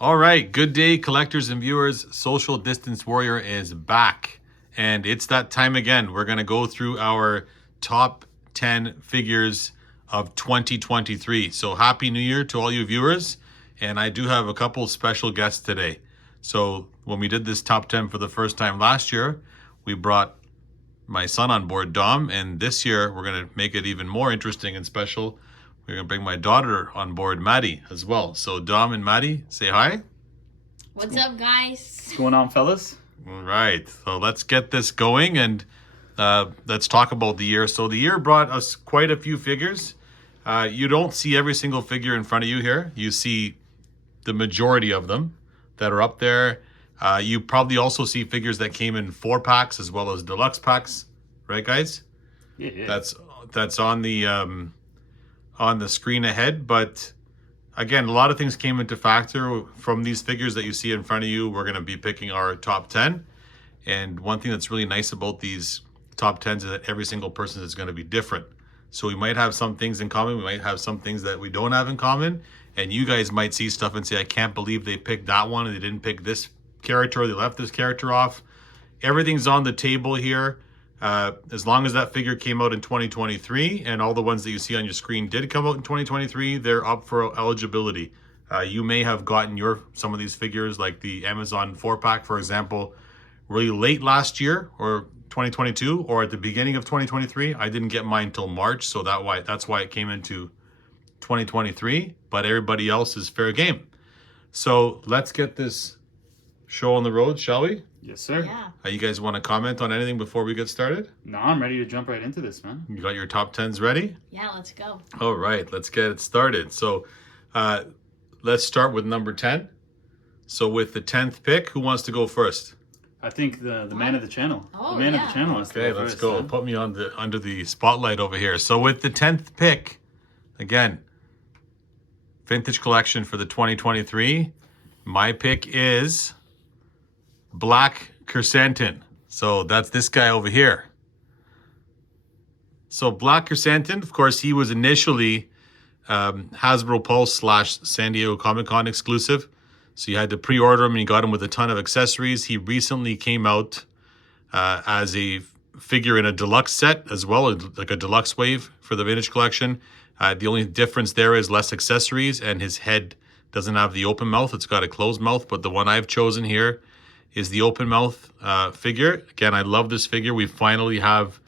All right, good day, collectors and viewers. Social Distance Warrior is back, and it's that time again. We're going to go through our top 10 figures of 2023. So, Happy New Year to all you viewers, and I do have a couple special guests today. So, when we did this top 10 for the first time last year, we brought my son on board, Dom, and this year we're going to make it even more interesting and special. We're going to bring my daughter on board, Maddie, as well. So Dom and Maddie, say hi. What's up, guys? What's going on, fellas? All right. So let's get this going and let's talk about the year. So the year brought us quite a few figures. You don't see every single figure in front of you here. You see the majority of them that are up there. You probably also see figures that came in 4-packs as well as deluxe packs. Right, guys? Yeah. That's on the screen ahead, but again, a lot of things came into factor from these figures that you see in front of you. We're going to be picking our top 10, and one thing that's really nice about these top 10s is that every single person is going to be different. So we might have some things in common, we might have some things that we don't have in common, and you guys might see stuff and say, I can't believe they picked that one and they didn't pick this character, or they left this character off. Everything's on the table here. As long as that figure came out in 2023 and all the ones that you see on your screen did come out in 2023, they're up for eligibility. You may have gotten some of these figures, like the Amazon 4-pack, for example, really late last year or 2022, or at the beginning of 2023. I didn't get mine till March, so that's why it came into 2023, but everybody else is fair game. So let's get this show on the road, shall we? Yes, sir. Yeah. You guys want to comment on anything before we get started? No, I'm ready to jump right into this, man. You got your top 10s ready? Yeah, let's go. All right, let's get it started. So let's start with number 10. So with the 10th pick, who wants to go first? I think the man of the channel. Oh, the man yeah. of the channel wants to Okay, go let's first, go. man. Put me under the spotlight over here. So with the 10th pick, again, vintage collection for the 2023, my pick is Black Chrysanthemum. So that's this guy over here. So Black Chrysanthemum, of course, he was initially Hasbro Pulse / San Diego Comic-Con exclusive. So you had to pre-order him and you got him with a ton of accessories. He recently came out as a figure in a deluxe set as well, like a deluxe wave for the vintage collection. The only difference there is less accessories, and his head doesn't have the open mouth. It's got a closed mouth, but the one I've chosen here is the open mouth figure. Again, I love this figure. We finally have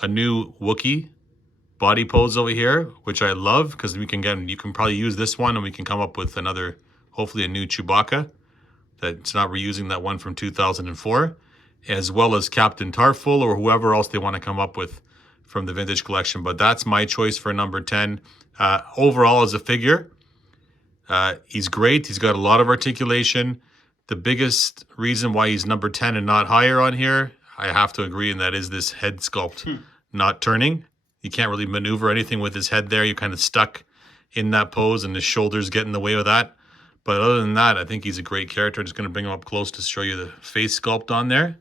a new Wookiee body pose over here, which I love, because you can probably use this one and we can come up with another, hopefully a new Chewbacca that's not reusing that one from 2004, as well as Captain Tarful or whoever else they want to come up with from the vintage collection. But that's my choice for number 10. Overall, as a figure, he's great. He's got a lot of articulation. The biggest reason why he's number 10 and not higher on here, I have to agree, and that is this head sculpt not turning. You can't really maneuver anything with his head there. You're kind of stuck in that pose, and his shoulders get in the way of that. But other than that, I think he's a great character. I'm just going to bring him up close to show you the face sculpt on there.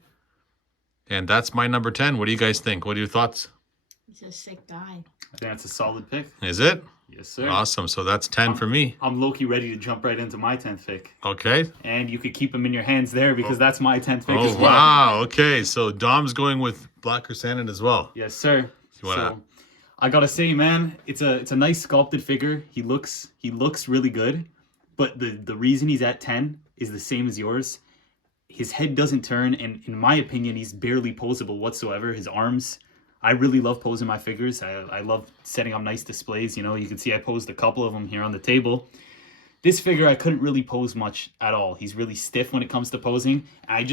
And that's my number 10. What do you guys think? What are your thoughts? He's a sick guy. I think that's a solid pick. Is it? Yes, sir. Awesome. So that's 10 for me. I'm low-key ready to jump right into my 10th pick. Okay. And you could keep him in your hands there because that's my 10th pick as Oh, well. wow. Okay. So Dom's going with Black Chrysanthemum as well. Yes, sir. wanna- So I gotta say, man, it's a nice sculpted figure. He looks really good, but the reason he's at 10 is the same as yours. His head doesn't turn, and in my opinion, he's barely posable whatsoever. His arms, I really love posing my figures. I love setting up nice displays. You know, you can see I posed a couple of them here on the table. This figure, I couldn't really pose much at all. He's really stiff when it comes to posing. I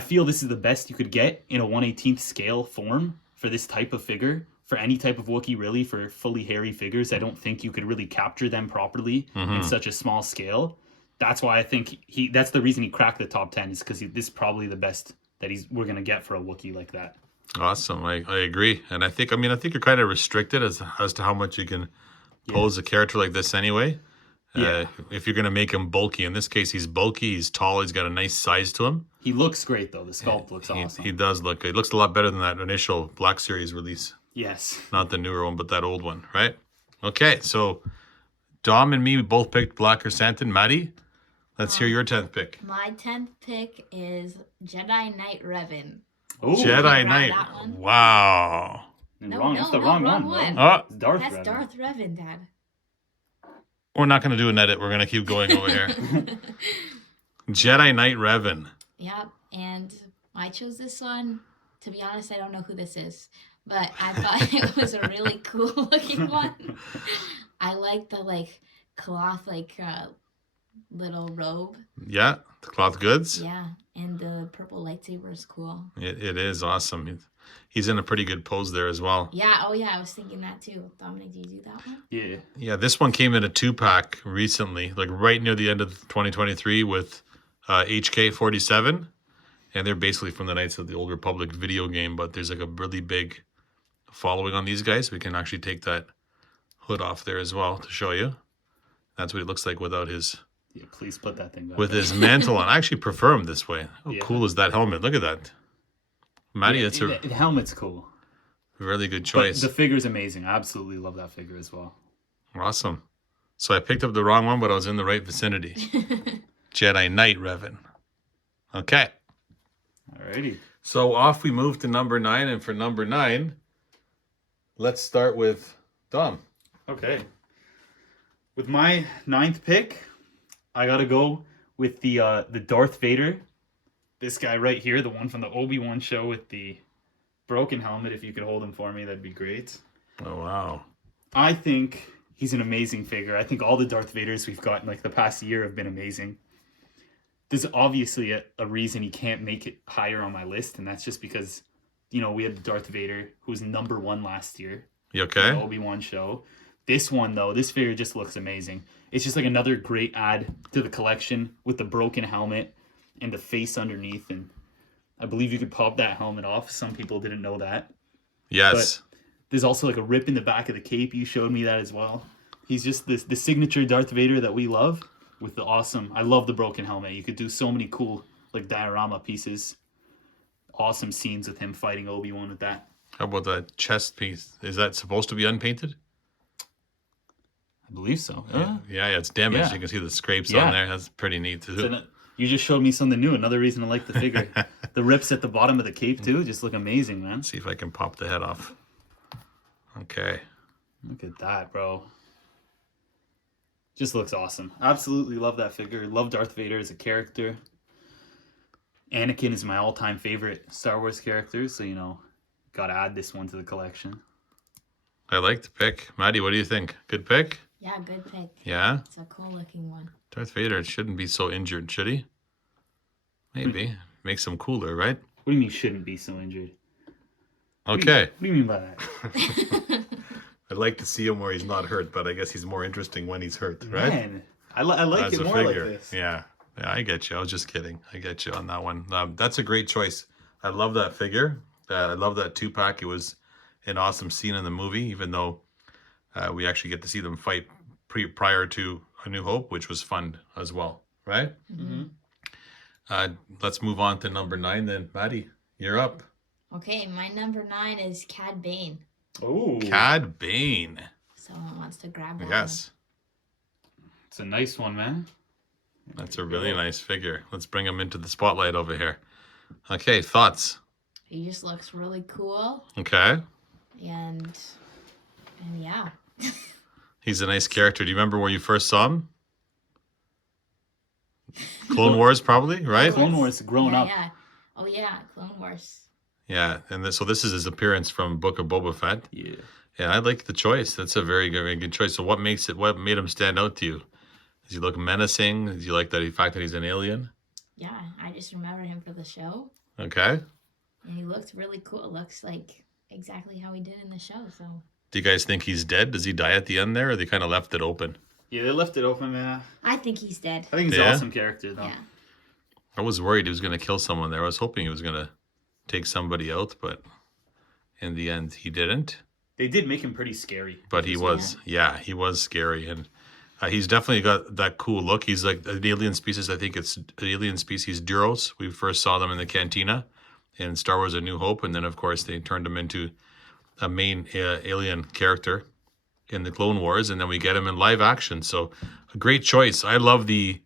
feel this is the best you could get in a 1/18th scale form for this type of figure. For any type of Wookiee, really, for fully hairy figures, I don't think you could really capture them properly in such a small scale. That's why I think that's the reason he cracked the top 10, is because this is probably the best that we're going to get for a Wookiee like that. Awesome. I agree. And I think you're kind of restricted as to how much you can pose a character like this anyway. Yeah. If you're going to make him bulky. In this case, he's bulky, he's tall, he's got a nice size to him. He looks great, though. The sculpt looks awesome. He does look good. He looks a lot better than that initial Black Series release. Yes. Not the newer one, but that old one, right? Okay, so Dom and me, we both picked Black Chrysanthemum. Maddie, Let's hear your 10th pick. My 10th pick is Jedi Knight Revan. Oh, Jedi grab Knight. that one? Wow. That's the wrong one. Bro. Oh, It's Darth That's Revan. Darth Revan, Dad. we're not going to do an edit. We're going to keep going over here. Jedi Knight Revan. Yep, and I chose this one. To be honest, I don't know who this is, but I thought it was a really cool looking one. I like the cloth little robe. Yeah, the cloth goods. Yeah, and the purple lightsaber is cool. It is awesome. He's in a pretty good pose there as well. Yeah, oh yeah, I was thinking that too. Dominic, do you do that one? Yeah. Yeah, this one came in a 2-pack recently, like right near the end of 2023 with HK-47. And they're basically from the Knights of the Old Republic video game, but there's like a really big following on these guys. We can actually take that hood off there as well to show you. That's what he looks like without his Yeah, please put that thing back. with his mantle on. I actually prefer him this way. How Yeah. cool is that helmet? Look at that. Maddie, Yeah, that's a the helmet's cool. really good But choice. the figure's amazing. I absolutely love that figure as well. Awesome. So I picked up the wrong one, but I was in the right vicinity. Jedi Knight Revan. Okay. Alrighty. So off we move to number 9. And for number 9, let's start with Dom. Okay. With my 9th pick, I gotta go with the Darth Vader. This guy right here, the one from the Obi-Wan show with the broken helmet. If you could hold him for me, that'd be great. Oh, wow. I think he's an amazing figure. I think all the Darth Vaders we've got in the past year have been amazing. There's obviously a reason he can't make it higher on my list, and that's just because, we had Darth Vader, who was number 1 last year. You The okay? Obi-Wan show. This one, though, this figure just looks amazing. It's just like another great add to the collection with the broken helmet and the face underneath. And I believe you could pop that helmet off. Some people didn't know that. Yes. There's also a rip in the back of the cape. You showed me that as well. He's just the signature Darth Vader that we love with the awesome... I love the broken helmet. You could do so many cool diorama pieces. Awesome scenes with him fighting Obi-Wan with that. How about that chest piece? Is that supposed to be unpainted? I believe so. Yeah, it's damaged. Yeah. You can see the scrapes Yeah. on there. That's pretty neat too. So you just showed me something new. Another reason I like the figure. The rips at the bottom of the cape too just look amazing, man. See if I can pop the head off. Okay. Look at that, bro. Just looks awesome. Absolutely love that figure. Love Darth Vader as a character. Anakin is my all-time favorite Star Wars character, so gotta add this one to the collection. I like the pick. Maddie, what do you think? Good pick? Yeah, good pick. Yeah? It's a cool looking one. Darth Vader shouldn't be so injured, should he? Maybe. Makes him cooler, right? What do you mean shouldn't be so injured? Okay. What do you mean by that? I'd like to see him where he's not hurt, but I guess he's more interesting when he's hurt, right? Man, I like As it a more figure. like this. Yeah, I get you. I was just kidding. I get you on that one. That's a great choice. I love that figure. I love that 2-pack. It was an awesome scene in the movie, even though we actually get to see them fight prior to A New Hope, which was fun as well, right? Mm-hmm. Let's move on to number 9 then. Maddie, you're up. Okay, my number 9 is Cad Bane. Oh, Cad Bane. Someone wants to grab that Yes, it's a nice one, man. that's a really nice figure. Let's bring him into the spotlight over here. Okay, thoughts? He just looks really cool, Okay. and yeah. He's a nice character. Do you remember where you first saw him? Clone Wars, probably, right? Clone Wars growing yeah, up. Yeah. Oh yeah, Clone Wars. Yeah, and so this is his appearance from Book of Boba Fett. Yeah. Yeah, I like the choice. That's a very good choice. So what made him stand out to you? Does he look menacing? Do you like the fact that he's an alien? Yeah, I just remember him for the show, Okay. and he looked really cool. It looks like exactly how he did in the show. So Do you guys think he's dead? Does he die at the end there, or they kind of left it open? Yeah, they left it open, man. I think he's dead. I think he's Yeah? an awesome character, though. Yeah. I was worried he was going to kill someone there. I was hoping he was going to take somebody out, but in the end, he didn't. They did make him pretty scary. But he was, yeah, he was scary, and he's definitely got that cool look. He's like an alien species. I think it's an alien species Duros. We first saw them in the cantina in Star Wars: A New Hope, and then of course they turned him into a main alien character in the Clone Wars, and then we get him in live action. So a great choice. I love the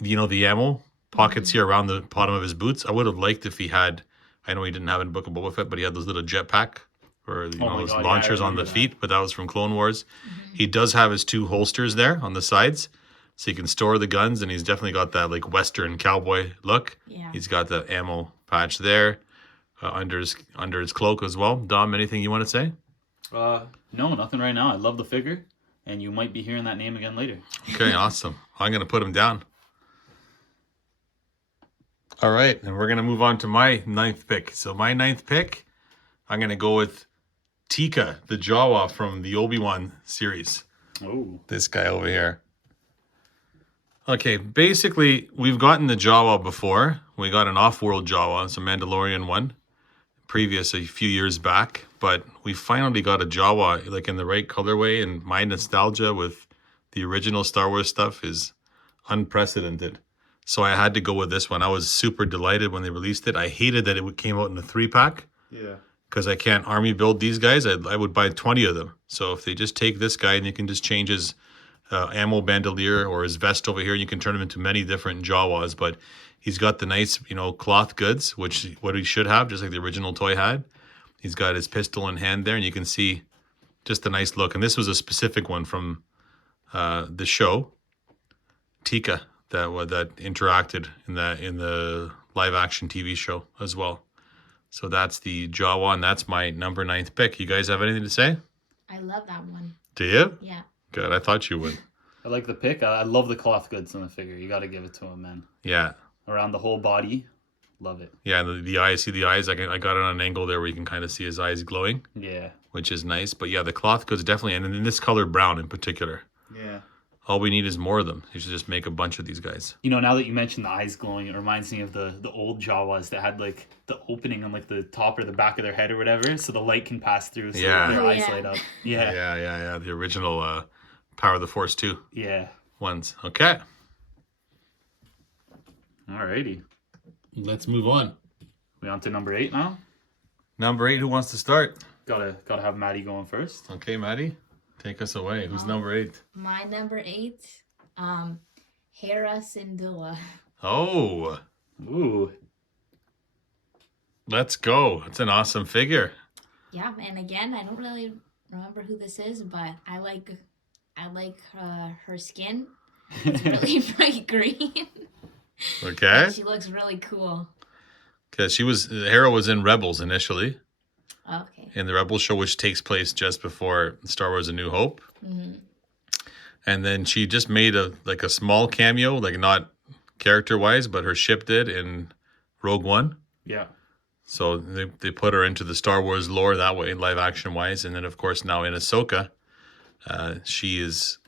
you know, the ammo pockets here around the bottom of his boots. I would have liked if he had, I know he didn't have it in Book of Boba Fett, but he had those little jetpack or, you know, my those God, yeah, I launchers on the remember that. feet, but that was from Clone Wars. He does have his 2 holsters there on the sides, so he can store the guns, and he's definitely got that like Western cowboy look. Yeah. He's got the ammo patch there under his cloak as well. Dom, anything you want to say? No, nothing right now. I love the figure, and you might be hearing that name again later. Okay, awesome. I'm going to put him down. All right, and we're going to move on to my 9th pick. So my 9th pick, I'm going to go with Tika, the Jawa from the Obi-Wan series. Oh, This guy over here. Okay, basically, we've gotten the Jawa before. We got an off-world Jawa, it's a Mandalorian one, previous a few years back. But we finally got a Jawa, like in the right colorway, and my nostalgia with the original Star Wars stuff is unprecedented. So I had to go with this one. I was super delighted when they released it. I hated that it came out in a 3-pack. yeah. Because I can't army build these guys. I would buy 20 of them. So if they just take this guy and you can just change his ammo bandolier or his vest over here, and you can turn him into many different Jawas. But he's got the nice, you know, cloth goods, which what he should have, just like the original toy had. He's got his pistol in hand there, and you can see just a nice look. And this was a specific one from the show, Tika, that interacted in the live action TV show as well. So that's the Jawa, and that's my number 9th pick. You guys have anything to say? I love that one. Do you? Yeah. Good. I thought you would. I like the pick. I love the cloth goods on the figure. You got to give it to him, man. Yeah. Around the whole body, love it. Yeah, and the eyes, see the eyes? I got it on an angle there where you can kind of see his eyes glowing, Yeah. which is nice. But yeah, the cloth goods definitely, and in this color brown in particular. Yeah. All we need is more of them. You should just make a bunch of these guys. You know, now that you mentioned the eyes glowing, it reminds me of the old Jawas that had like the opening on like the top or the back of their head or whatever, so the light can pass through. So Yeah. their Oh, eyes yeah. light up. Yeah. Yeah. The original Power of the Force 2 Yeah. ones. Okay. Alrighty. Let's move on. We on to number 8 now. Number 8, who wants to start? Gotta have Maddie going first. Okay, Maddie, take us away. Who's number 8? My number 8, Hera Syndulla. Oh, Ooh. let's go. It's an awesome figure. Yeah, and again, I don't really remember who this is, but I like her skin. It's really bright green. Okay. She looks really cool. Because Hera was in Rebels initially, Okay. in the Rebels show, which takes place just before Star Wars A New Hope. Hmm. And then she just made a small cameo, like not character-wise, but her ship did in Rogue One. Yeah. So they put her into the Star Wars lore that way, live action-wise. And then, of course, now in Ahsoka, she is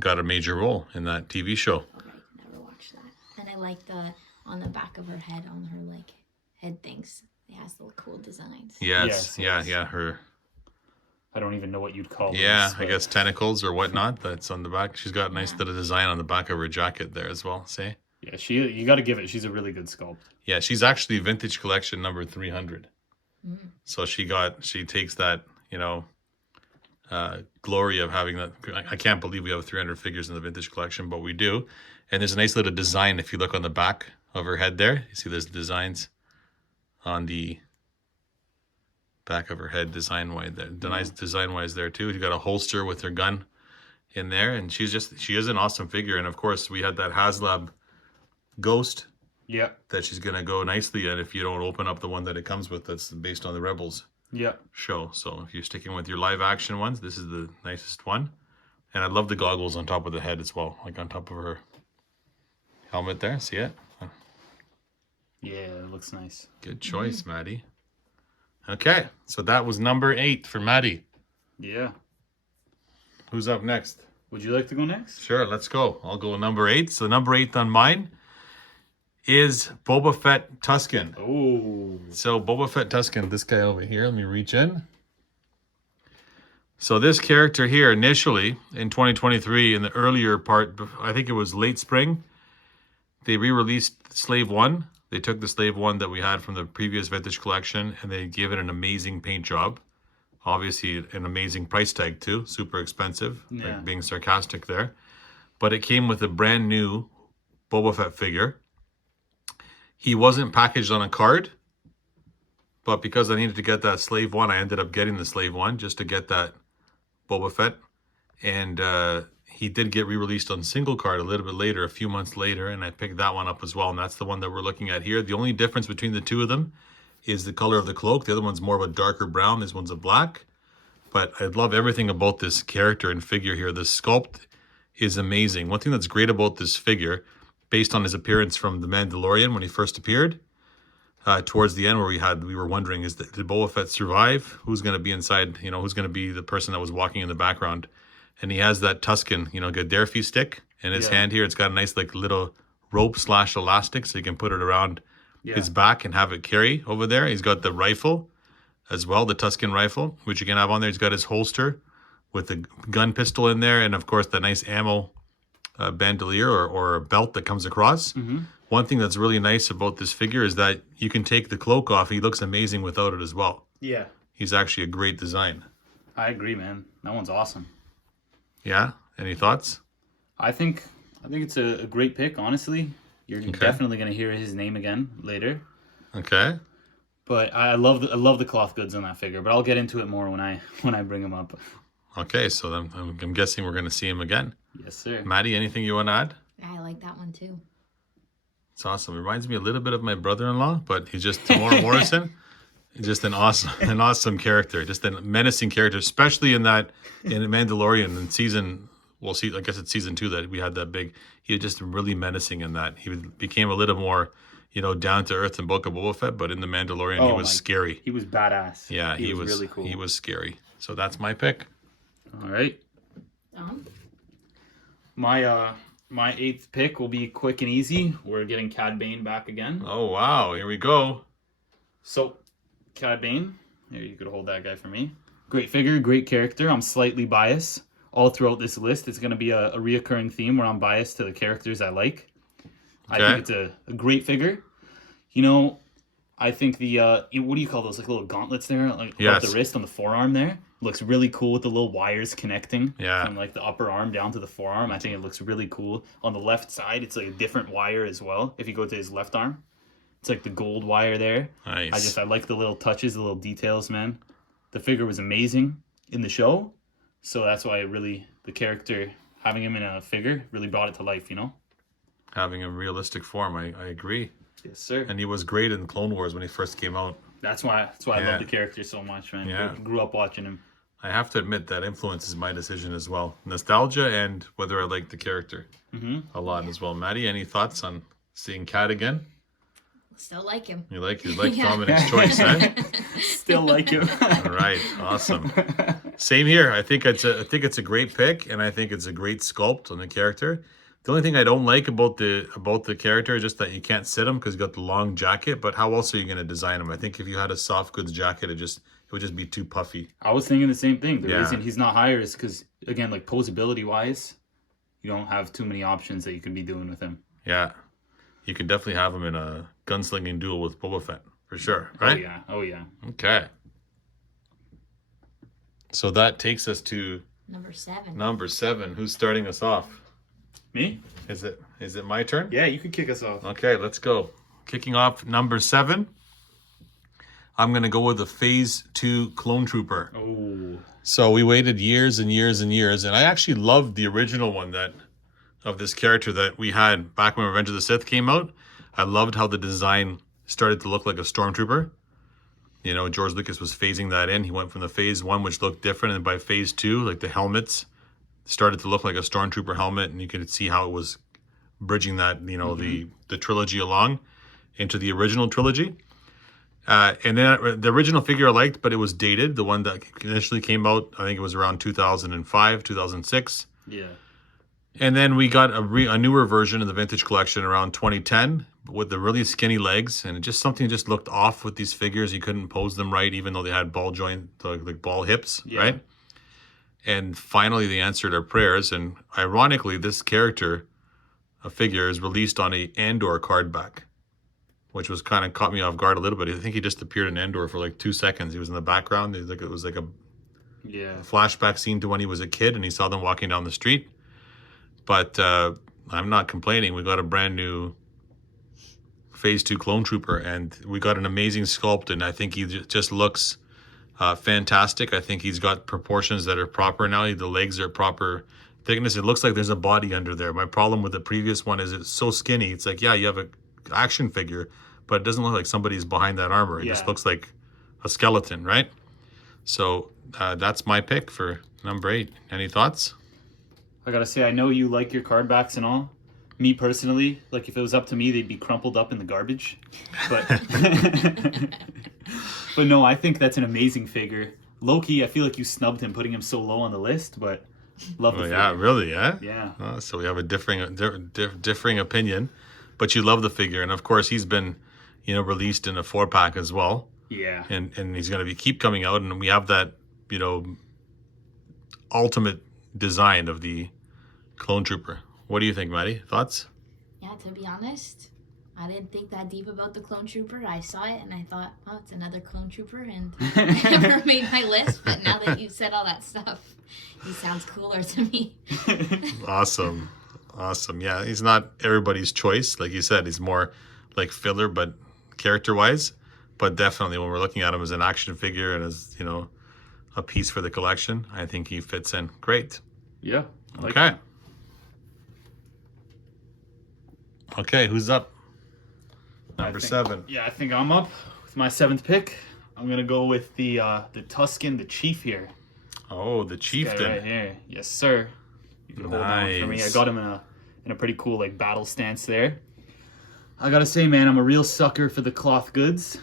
got a major role in that TV show. Okay, I can never watch that. And I like on the back of her head, on her like head things. It has little cool designs. Yes, Yes. yeah, her. I don't even know what you'd call Yeah, this, I but- guess tentacles or whatnot. That's on the back. She's got a nice little design on the back of her jacket there as well. See? Yeah, you got to give it. She's a really good sculpt. Yeah, she's actually vintage collection number 300. So she takes that, glory of having that. I can't believe we have 300 figures in the vintage collection, but we do. And there's a nice little design if you look on the back of her head there. You see there's designs on the back of her head design-wise there. The nice design-wise there too. You got a holster with her gun in there, and she is an awesome figure. And of course, we had that HasLab Ghost Yeah. that she's gonna go nicely in if you don't open up the one that it comes with that's based on the Rebels Yeah. show. So if you're sticking with your live action ones, this is the nicest one. And I love the goggles on top of the head as well, like on top of her helmet there. See it? Yeah, it looks nice. Good choice, Maddie. Okay, so that was number 8 for Maddie. Yeah. Who's up next? Would you like to go next? Sure, let's go. I'll go number 8. So number 8 on mine is Boba Fett Tusken. Oh. So Boba Fett Tusken, this guy over here, let me reach in. So this character here, initially in 2023, in the earlier part, I think it was late spring, they re-released Slave One. They took the Slave One that we had from the previous vintage collection, and they gave it an amazing paint job. Obviously, an amazing price tag too, super expensive. Yeah. Like being sarcastic there, but it came with a brand new Boba Fett figure. He wasn't packaged on a card, but because I needed to get that Slave One, I ended up getting the Slave One just to get that Boba Fett. And he did get re-released on single card a little bit later, a few months later, and I picked that one up as well, and that's the one that we're looking at here. The only difference between the two of them is the color of the cloak. The other one's more of a darker brown. This one's a black. But I love everything about this character and figure here. The sculpt is amazing. One thing that's great about this figure, based on his appearance from The Mandalorian when he first appeared, towards the end where we were wondering, did Boba Fett survive? Who's going to be inside? You know, who's going to be the person that was walking in the background? And he has that Tusken, Gaddafi stick in his hand here. It's got a nice like little rope / elastic, so you can put it around his back and have it carry over there. He's got the rifle as well, the Tusken rifle, which you can have on there. He's got his holster with the gun pistol in there, and of course the nice ammo bandolier or belt that comes across. One thing that's really nice about this figure is that you can take the cloak off. He looks amazing without it as well. Yeah. He's actually a great design. I agree, man. That one's awesome. Yeah? Any thoughts? I think it's a great pick, honestly. You're definitely going to hear his name again later. Okay. But I love the cloth goods on that figure, but I'll get into it more when I bring him up. Okay, so then I'm guessing we're going to see him again. Yes, sir. Maddie, anything you want to add? I like that one too. It's awesome. It reminds me a little bit of my brother-in-law, but he's just Tamora Morrison. He's just an awesome character, just a menacing character, especially in Mandalorian in season. We'll see. I guess it's season 2 that we had that big. He was just really menacing in that. He became a little more, down to earth in Book of Boba Fett, but in the Mandalorian, he was scary. He was badass. Yeah, he was really cool. He was scary. So that's my pick. All right. My 8th pick will be quick and easy. We're getting Cad Bane back again. Oh wow! Here we go. So, Cad Bane. Here, you could hold that guy for me. Great figure, great character. I'm slightly biased. All throughout this list, it's going to be a reoccurring theme where I'm biased to the characters I like. Okay. I think it's a great figure. I think the, what do you call those, like little gauntlets there? Like above the wrist on the forearm there? Looks really cool with the little wires connecting from like the upper arm down to the forearm. I think it looks really cool. On the left side, it's like a different wire as well. If you go to his left arm, it's like the gold wire there. Nice. I like the little touches, the little details, man. The figure was amazing in the show. So that's why the character, having him in a figure, really brought it to life, Having a realistic form, I agree. Yes, sir. And he was great in Clone Wars when he first came out. That's why I love the character so much, man. Yeah. Grew up watching him. I have to admit that influences my decision as well. Nostalgia and whether I like the character a lot as well. Maddie, any thoughts on seeing Cad again? Still like him. You like Dominic's choice, eh? Still like him. All right, awesome. Same here. I think it's a great pick, and I think it's a great sculpt on the character. The only thing I don't like about the character is just that you can't sit him because he's got the long jacket. But how else are you going to design him? I think if you had a soft goods jacket, it would just be too puffy. I was thinking the same thing. The reason he's not higher is because, again, like posability wise, you don't have too many options that you can be doing with him. Yeah, you could definitely have him in a gunslinging duel with Boba Fett for sure, right? Oh yeah. Okay. So that takes us to Number 7. Who's starting us off? Me? Is it my turn? Yeah, you could kick us off. Okay, let's go. Kicking off number 7. I'm going to go with the Phase 2 Clone Trooper. Oh. So we waited years and years and years, and I actually loved the original one of this character that we had back when Revenge of the Sith came out. I loved how the design started to look like a stormtrooper. George Lucas was phasing that in. He went from the Phase 1, which looked different, and by Phase 2, like the helmets started to look like a stormtrooper helmet, and you could see how it was bridging that, the trilogy along into the original trilogy. And then the original figure I liked, but it was dated. The one that initially came out, I think it was around 2005, 2006. Yeah. And then we got a newer version of the vintage collection around 2010 with the really skinny legs, and something just looked off with these figures. You couldn't pose them right, even though they had ball joint, like ball hips, right? And finally, they answered our prayers. And ironically, this character, a figure, is released on a Andor card back, which was kind of caught me off guard a little bit. I think he just appeared in Andor for like 2 seconds. He was in the background. It was like a flashback scene to when he was a kid and he saw them walking down the street. But I'm not complaining. We got a brand new Phase 2 Clone Trooper, and we got an amazing sculpt, and I think he just looks fantastic. I think he's got proportions that are proper now. The legs are proper thickness. It looks like there's a body under there. My problem with the previous one is it's so skinny. It's like, yeah, you have a action figure, but it doesn't look like somebody's behind that armor. It just looks like a skeleton, right? So that's my pick for number 8. Any thoughts? I gotta say, I know you like your card backs and all. Me personally, like if it was up to me, they'd be crumpled up in the garbage. But but no, I think that's an amazing figure. Low-key, I feel like you snubbed him putting him so low on the list, but love the figure. Yeah, really, yeah? Yeah. So we have a differing opinion, but you love the figure. And of course, he's been, released in a 4-pack as well. Yeah. And he's going to keep coming out. And we have that, ultimate design of the Clone Trooper. What do you think, Maddie? Thoughts? Yeah, to be honest, I didn't think that deep about the Clone Trooper. I saw it and I thought, oh, it's another Clone Trooper, and I never made my list. But now that you said all that stuff, he sounds cooler to me. Awesome. Yeah, he's not everybody's choice. Like you said, he's more like filler, but character-wise. But definitely when we're looking at him as an action figure and as, a piece for the collection, I think he fits in. Great. Yeah. I like Okay. that. Okay, who's up? Number 7. Yeah, I think I'm up with my 7th pick. I'm gonna go with the Tusken, the Chief here. Oh, the Guy Chieftain. right here. Yes, sir. You can hold on for me. I Nice. got him in a pretty cool like battle stance there. I gotta say, man, I'm a real sucker for the cloth goods.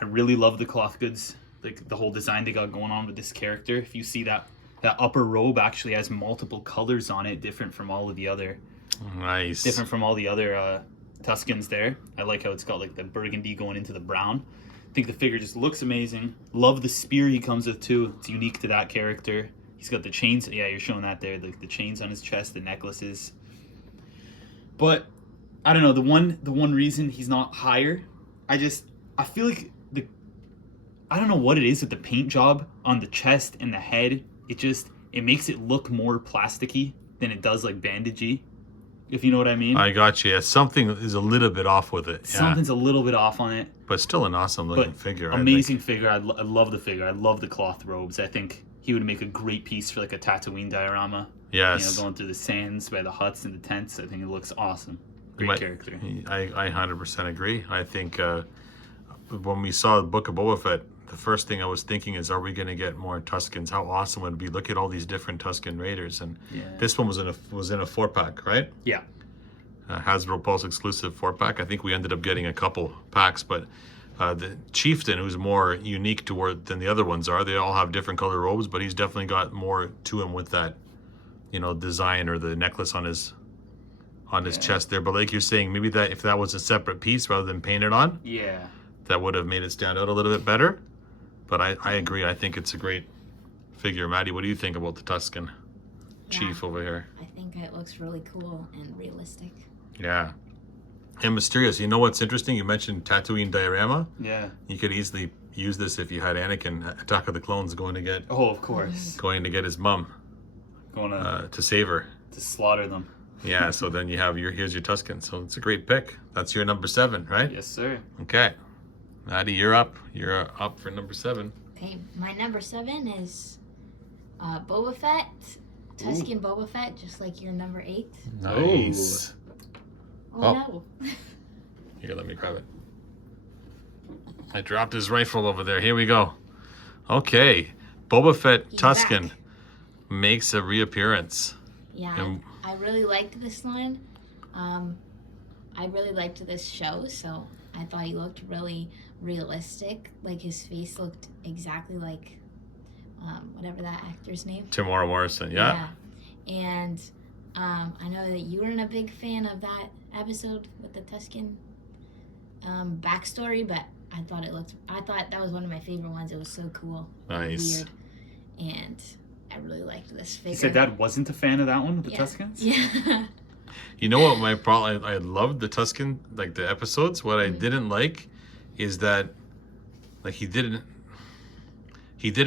I really love the cloth goods, like the whole design they got going on with this character. If you see that upper robe actually has multiple colors on it, different from all the other Tuskens there. I like how it's got like the burgundy going into the brown. I think the figure just looks amazing. Love the spear he comes with too. It's unique to that character. He's got the chains. Yeah, you're showing that there. The chains on his chest, the necklaces. But I don't know. The one reason he's not higher, I feel like I don't know what it is with the paint job on the chest and the head. It makes it look more plasticky than it does like bandagey. If you know what I mean. I got you. Yeah, something is a little bit off with it. Yeah. Something's a little bit off on it. But still an awesome looking But figure. amazing figure. I love the figure. I love the cloth robes. I think he would make a great piece for like a Tatooine diorama. Yes. Going through the sands by the huts and the tents. I think it looks awesome. Great character. I 100% agree. I think when we saw the Book of Boba Fett, the first thing I was thinking is, are we going to get more Tuskens? How awesome would it be? Look at all these different Tusken Raiders. And this one was in a 4-pack, right? Yeah. Hasbro Pulse exclusive 4-pack. I think we ended up getting a couple packs, but the Chieftain, who's more unique than the other ones are, they all have different color robes, but he's definitely got more to him with that, design or the necklace on his chest there. But like you're saying, maybe that if that was a separate piece rather than painted on, that would have made it stand out a little bit better. But I agree. I think it's a great figure. Maddie, what do you think about the Tusken Chief over here? I think it looks really cool and realistic. Yeah. And mysterious. You know what's interesting? You mentioned Tatooine diorama. Yeah. You could easily use this if you had Anakin, Attack of the Clones, going to get Of course. his mum Going to save her. to slaughter them. Yeah. So then you have here's your Tusken. So it's a great pick. That's your number 7, right? Yes, sir. Okay. Maddie, you're up. You're up for number 7. Okay, my number 7 is Boba Fett. Tusken Boba Fett, just like your number 8. Nice. Oh, no. Here, let me grab it. I dropped his rifle over there. Here we go. Okay. Boba Fett He's Tusken back. makes a reappearance. Yeah, And- I really liked this one. I really liked this show, so I thought he looked really realistic. Like his face looked exactly like whatever that actor's name. Tamora Morrison, yeah? And I know that you weren't a big fan of that episode with the Tusken backstory, but I thought that was one of my favorite ones. It was so cool. Nice. Weird. And I really liked this figure. You said Dad wasn't a fan of that one with the Yeah. Tuskens? Yeah. You know what my problem, I loved the Tusken, like the episodes. What I didn't like is that, like, he didn't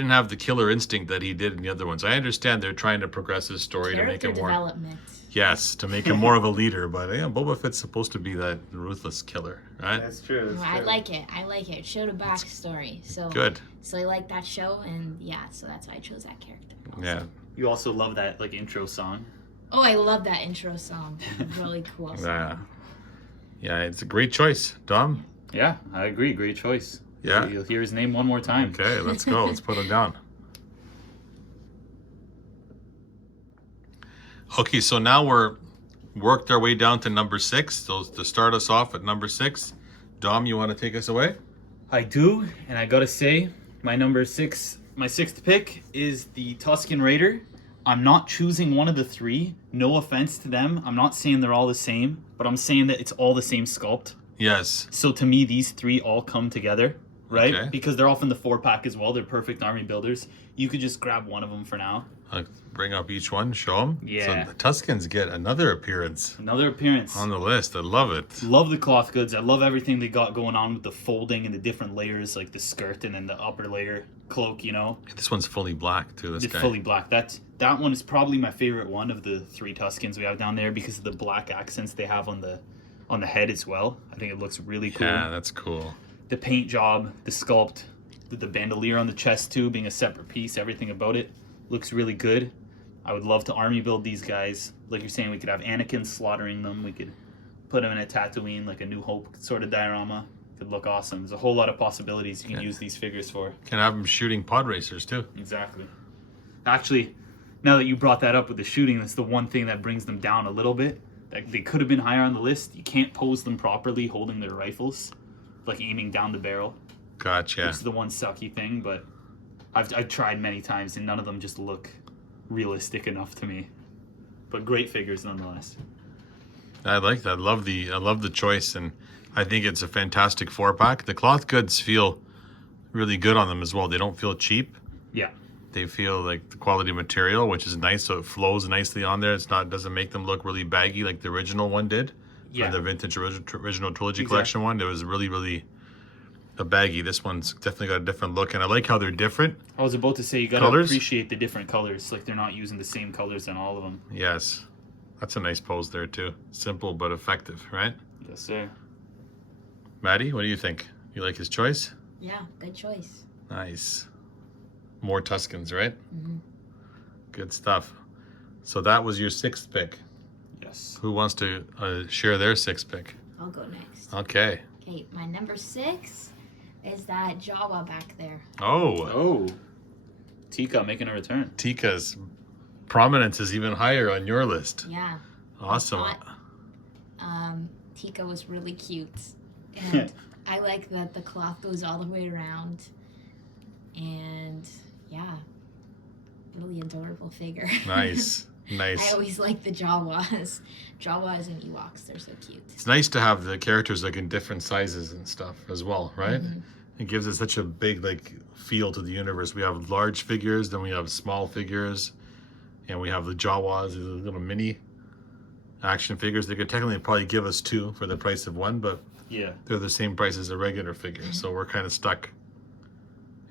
have the killer instinct that he did in the other ones. I understand they're trying to progress his story to make Character it more. development. Yes, to make him more of a leader. But yeah, Boba Fett's supposed to be that ruthless killer, right? true. No, I like it. I like it. It showed a backstory. So Good. So I like that show, and yeah, so that's why I chose that character. also. Yeah. You also love that like intro song. Oh, I love that intro song. Really cool. Song. Yeah. Yeah, it's a great choice. Dom? Yeah, I agree. Great choice. Yeah. You'll hear his name one more time. Okay, let's go. Let's put him down. Okay, so now we're worked our way down to number 6. So to start us off at number 6, Dom, you want to take us away? I do, and I gotta say, my sixth pick is the Tusken Raider. I'm not choosing one of the 3. No offense to them. I'm not saying they're all the same, but I'm saying that it's all the same sculpt. Yes. So to me, these 3 all come together, right? Okay. Because they're often the 4-pack as well. They're perfect army builders. You could just grab one of them for now. I'll bring up each one, show them. Yeah. So the Tuscans get another appearance Another appearance. on the list. I love it. Love the cloth goods. I love everything they got going on with the folding and the different layers, like the skirt and then the upper layer cloak, you know. This one's fully black too, this It's guy. fully black. That one is probably my favorite one of the 3 Tuscans we have down there because of the black accents they have on the head as well. I think it looks really cool. Yeah, that's cool. The paint job, the sculpt, the bandolier on the chest too, being a separate piece, everything about it looks really good. I would love to army build these guys. Like you're saying, we could have Anakin slaughtering them. We could put them in a Tatooine, like a New Hope sort of diorama. Could look awesome. There's a whole lot of possibilities you can use these figures for. Can have them shooting pod racers too. Exactly. Actually, now that you brought that up with the shooting, that's the one thing that brings them down a little bit. Like, they could have been higher on the list. You can't pose them properly holding their rifles, like aiming down the barrel. Gotcha. Which is the one sucky thing, but I've tried many times and none of them just look realistic enough to me. But great figures nonetheless. I like that. I love the choice, and I think it's a fantastic 4-pack. The cloth goods feel really good on them as well. They don't feel cheap. Yeah. They feel like the quality material, which is nice, so it flows nicely on there. Doesn't make them look really baggy like the original one did. Yeah. For the vintage original trilogy collection one, it was really a baggy. This one's definitely got a different look, and I like how they're different. I was about to say, you gotta Colors? appreciate the different colors. Like, they're not using the same colors on all of them. Yes, that's a nice pose there too. Simple but effective, right? Yes, sir. Maddie, what do you think? You like his choice? Yeah, good choice. Nice. More Tuscans, right? Mm-hmm. Good stuff. So that was your 6th pick. Yes. Who wants to share their 6th pick? I'll go next. Okay. Okay, my number 6 is that Jawa back there. Oh, Oh. Tika making a return. Tika's prominence is even higher on your list. Yeah. Awesome. thought, Tika was really cute. And I like that the cloth goes all the way around. And yeah, really adorable figure. Nice. I Nice. always like the Jawas. Jawas and Ewoks, they're so cute. It's nice to have the characters like in different sizes and stuff as well, right? Mhm. It gives it such a big like feel to the universe. We have large figures, then we have small figures, and we have the Jawas, these little mini action figures. They could technically probably give us 2 for the price of 1, but Yeah. they're the same price as a regular figure, so we're kind of stuck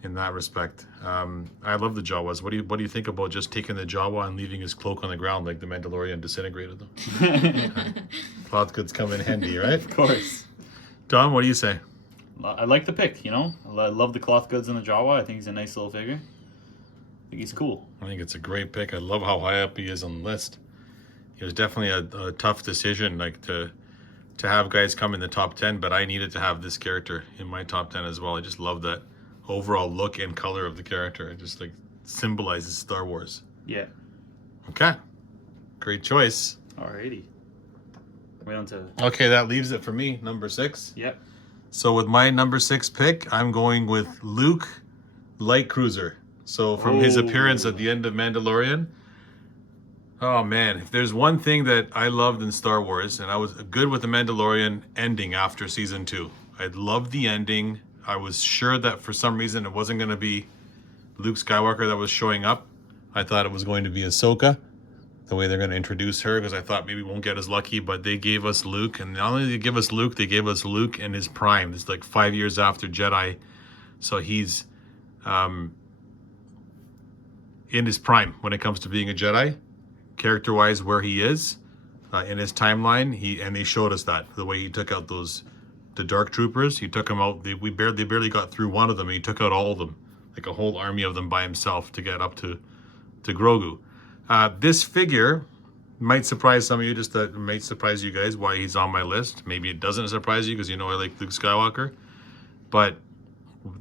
in that respect. I love the Jawas. What do you think about just taking the Jawa and leaving his cloak on the ground like the Mandalorian disintegrated them? Cloth goods come in handy, right? Of course. Dom, what do you say? I like the pick, you know? I love the cloth goods in the Jawa. I think he's a nice little figure. I think he's cool. I think it's a great pick. I love how high up he is on the list. It was definitely a tough decision, like to have guys come in the top 10, but I needed to have this character in my top 10 as well. I just love that overall look and color of the character. It just like symbolizes Star Wars. Yeah. Okay. Great choice. Alrighty. Way on to... Okay, that leaves it for me, number 6. Yep. So with my number 6 pick, I'm going with Luke Light Cruiser. So from his Oh. appearance at the end of Mandalorian, oh man, if there's one thing that I loved in Star Wars, and I was good with the Mandalorian ending after season 2. I loved the ending. I was sure that for some reason it wasn't going to be Luke Skywalker that was showing up. I thought it was going to be Ahsoka, the way they're going to introduce her, because I thought maybe we won't get as lucky, but they gave us Luke, and not only did they give us Luke, they gave us Luke in his prime. It's like 5 years after Jedi, so he's in his prime when it comes to being a Jedi, character-wise where he is. in his timeline. They showed us that the way he took out the Dark Troopers. He took them out. They barely got through one of them. And he took out all of them, like a whole army of them by himself to get up to Grogu. This figure might surprise some of you. Just that might surprise you guys why he's on my list. Maybe it doesn't surprise you because you know I like Luke Skywalker. But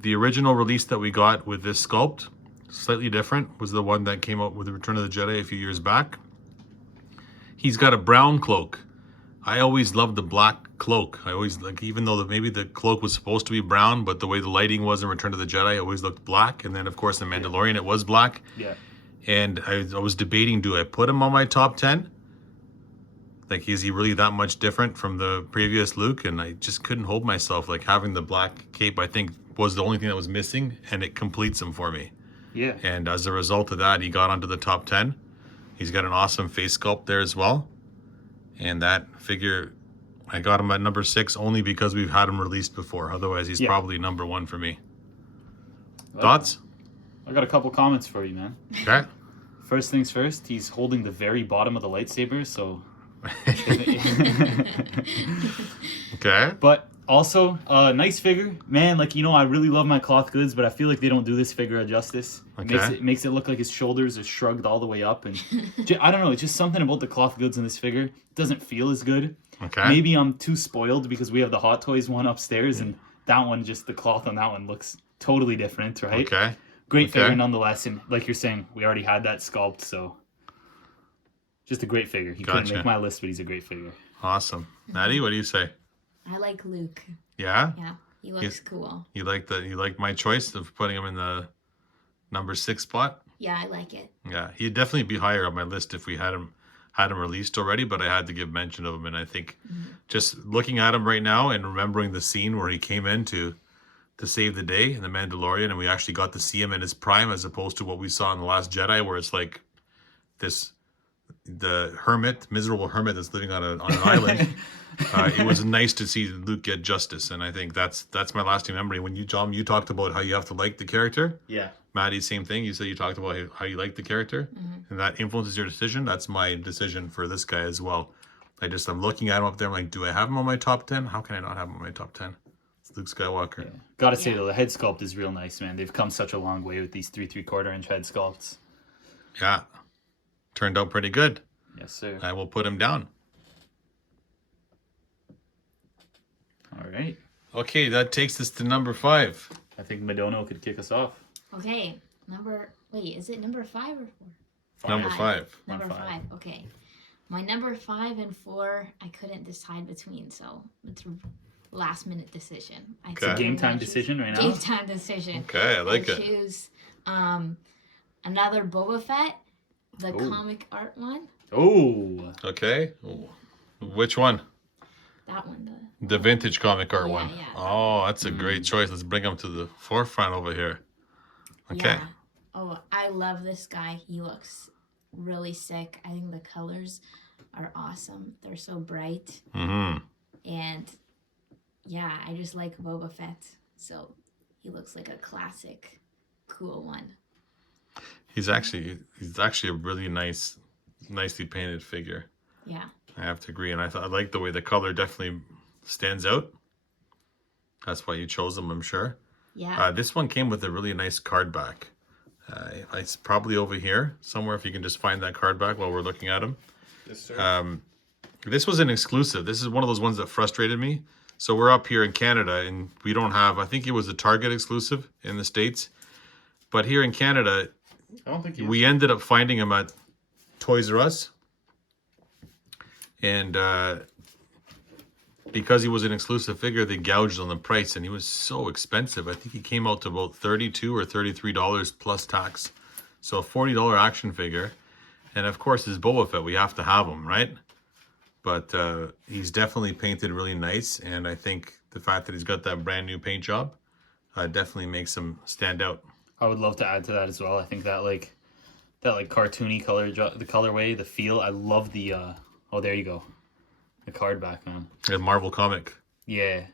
the original release that we got with this sculpt, slightly different, was the one that came out with the Return of the Jedi a few years back. He's got a brown cloak. I always loved the black cloak. I always, like, even though maybe the cloak was supposed to be brown, but the way the lighting was in Return of the Jedi, it always looked black. And then, of course, in Mandalorian, it was black. Yeah. And I was debating, do I put him on my top 10? Like, is he really that much different from the previous Luke? And I just couldn't hold myself. Like, having the black cape, I think, was the only thing that was missing, and it completes him for me. Yeah. And as a result of that, he got onto the top 10. He's got an awesome face sculpt there as well. And that figure, I got him at number 6 only because we've had him released before. Otherwise, he's probably number 1 for me. Well, Thoughts? I got a couple comments for you, man. Okay. First things first, he's holding the very bottom of the lightsaber, so... Okay. But also, nice figure. Man, like, you know, I really love my cloth goods, but I feel like they don't do this figure a justice. Okay. It makes it look like his shoulders are shrugged all the way up. And I don't know, it's just something about the cloth goods in this figure. It doesn't feel as good. Okay. Maybe I'm too spoiled because we have the Hot Toys one upstairs, and that one, just the cloth on that one looks totally different, right? Okay. Great Okay. figure nonetheless. And like you're saying, we already had that sculpt, so just a great figure. He couldn't Gotcha. make my list, but he's a great figure. Awesome. Natty, what do you say? I like Luke. Yeah? Yeah, he looks cool. You like my choice of putting him in the number 6 spot? Yeah, I like it. Yeah, he'd definitely be higher on my list if we had him released already, but I had to give mention of him. And I think just looking at him right now and remembering the scene where he came in to save the day in The Mandalorian, and we actually got to see him in his prime as opposed to what we saw in The Last Jedi, where it's like the miserable hermit that's living on an island. It was nice to see Luke get justice, and I think that's my lasting memory. When you talked about how you have to like the character. Yeah. Maddie, same thing. You said you talked about how you like the character, and that influences your decision. That's my decision for this guy as well. I'm looking at him up there. I'm like, do I have him on my top 10? How can I not have him on my top 10? It's Luke Skywalker. Yeah. Gotta say though, the head sculpt is real nice, man. They've come such a long way with these 3¾ inch head sculpts. Yeah, turned out pretty good. Yes, sir. I will put him down. All right. Okay, that takes us to number 5. I think Madono could kick us off. Okay, is it number 5 or 4? Number 5. Number Number 5. 5, okay. My number 5 and 4, I couldn't decide between, so it's a last minute decision. Okay. think Game I'm time gonna decision right now. Game time decision. Okay, I like it. Choose another Boba Fett, the Ooh. comic art one. Oh. Okay, which one? That one, The vintage comic art Yeah, one. yeah. Oh, that's a great choice. Let's bring him to the forefront over here. Okay. Yeah. Oh, I love this guy. He looks really sick. I think the colors are awesome. They're so bright. Mm-hmm. And yeah, I just like Boba Fett. So he looks like a classic, cool one. He's actually a really nicely painted figure. Yeah. I have to agree, and I like the way the color definitely stands out. That's why you chose him, I'm sure. Yeah. This one came with a really nice card back. It's probably over here somewhere if you can just find that card back while we're looking at him. Yes, sir. This was an exclusive. This is one of those ones that frustrated me. So we're up here in Canada, and we don't have, I think it was a Target exclusive in the States. But here in Canada, I don't think we ended up finding him at Toys R Us. And because he was an exclusive figure, they gouged on the price, and he was so expensive. I think he came out to about $32 or $33 plus tax. So a $40 action figure. And of course, his Boba Fett, we have to have him, right? But he's definitely painted really nice, and I think the fact that he's got that brand new paint job definitely makes him stand out. I would love to add to that as well. I think that cartoony color, the colorway, the feel. I love the. Oh, there you go. The card back, man. A Marvel comic. Yeah,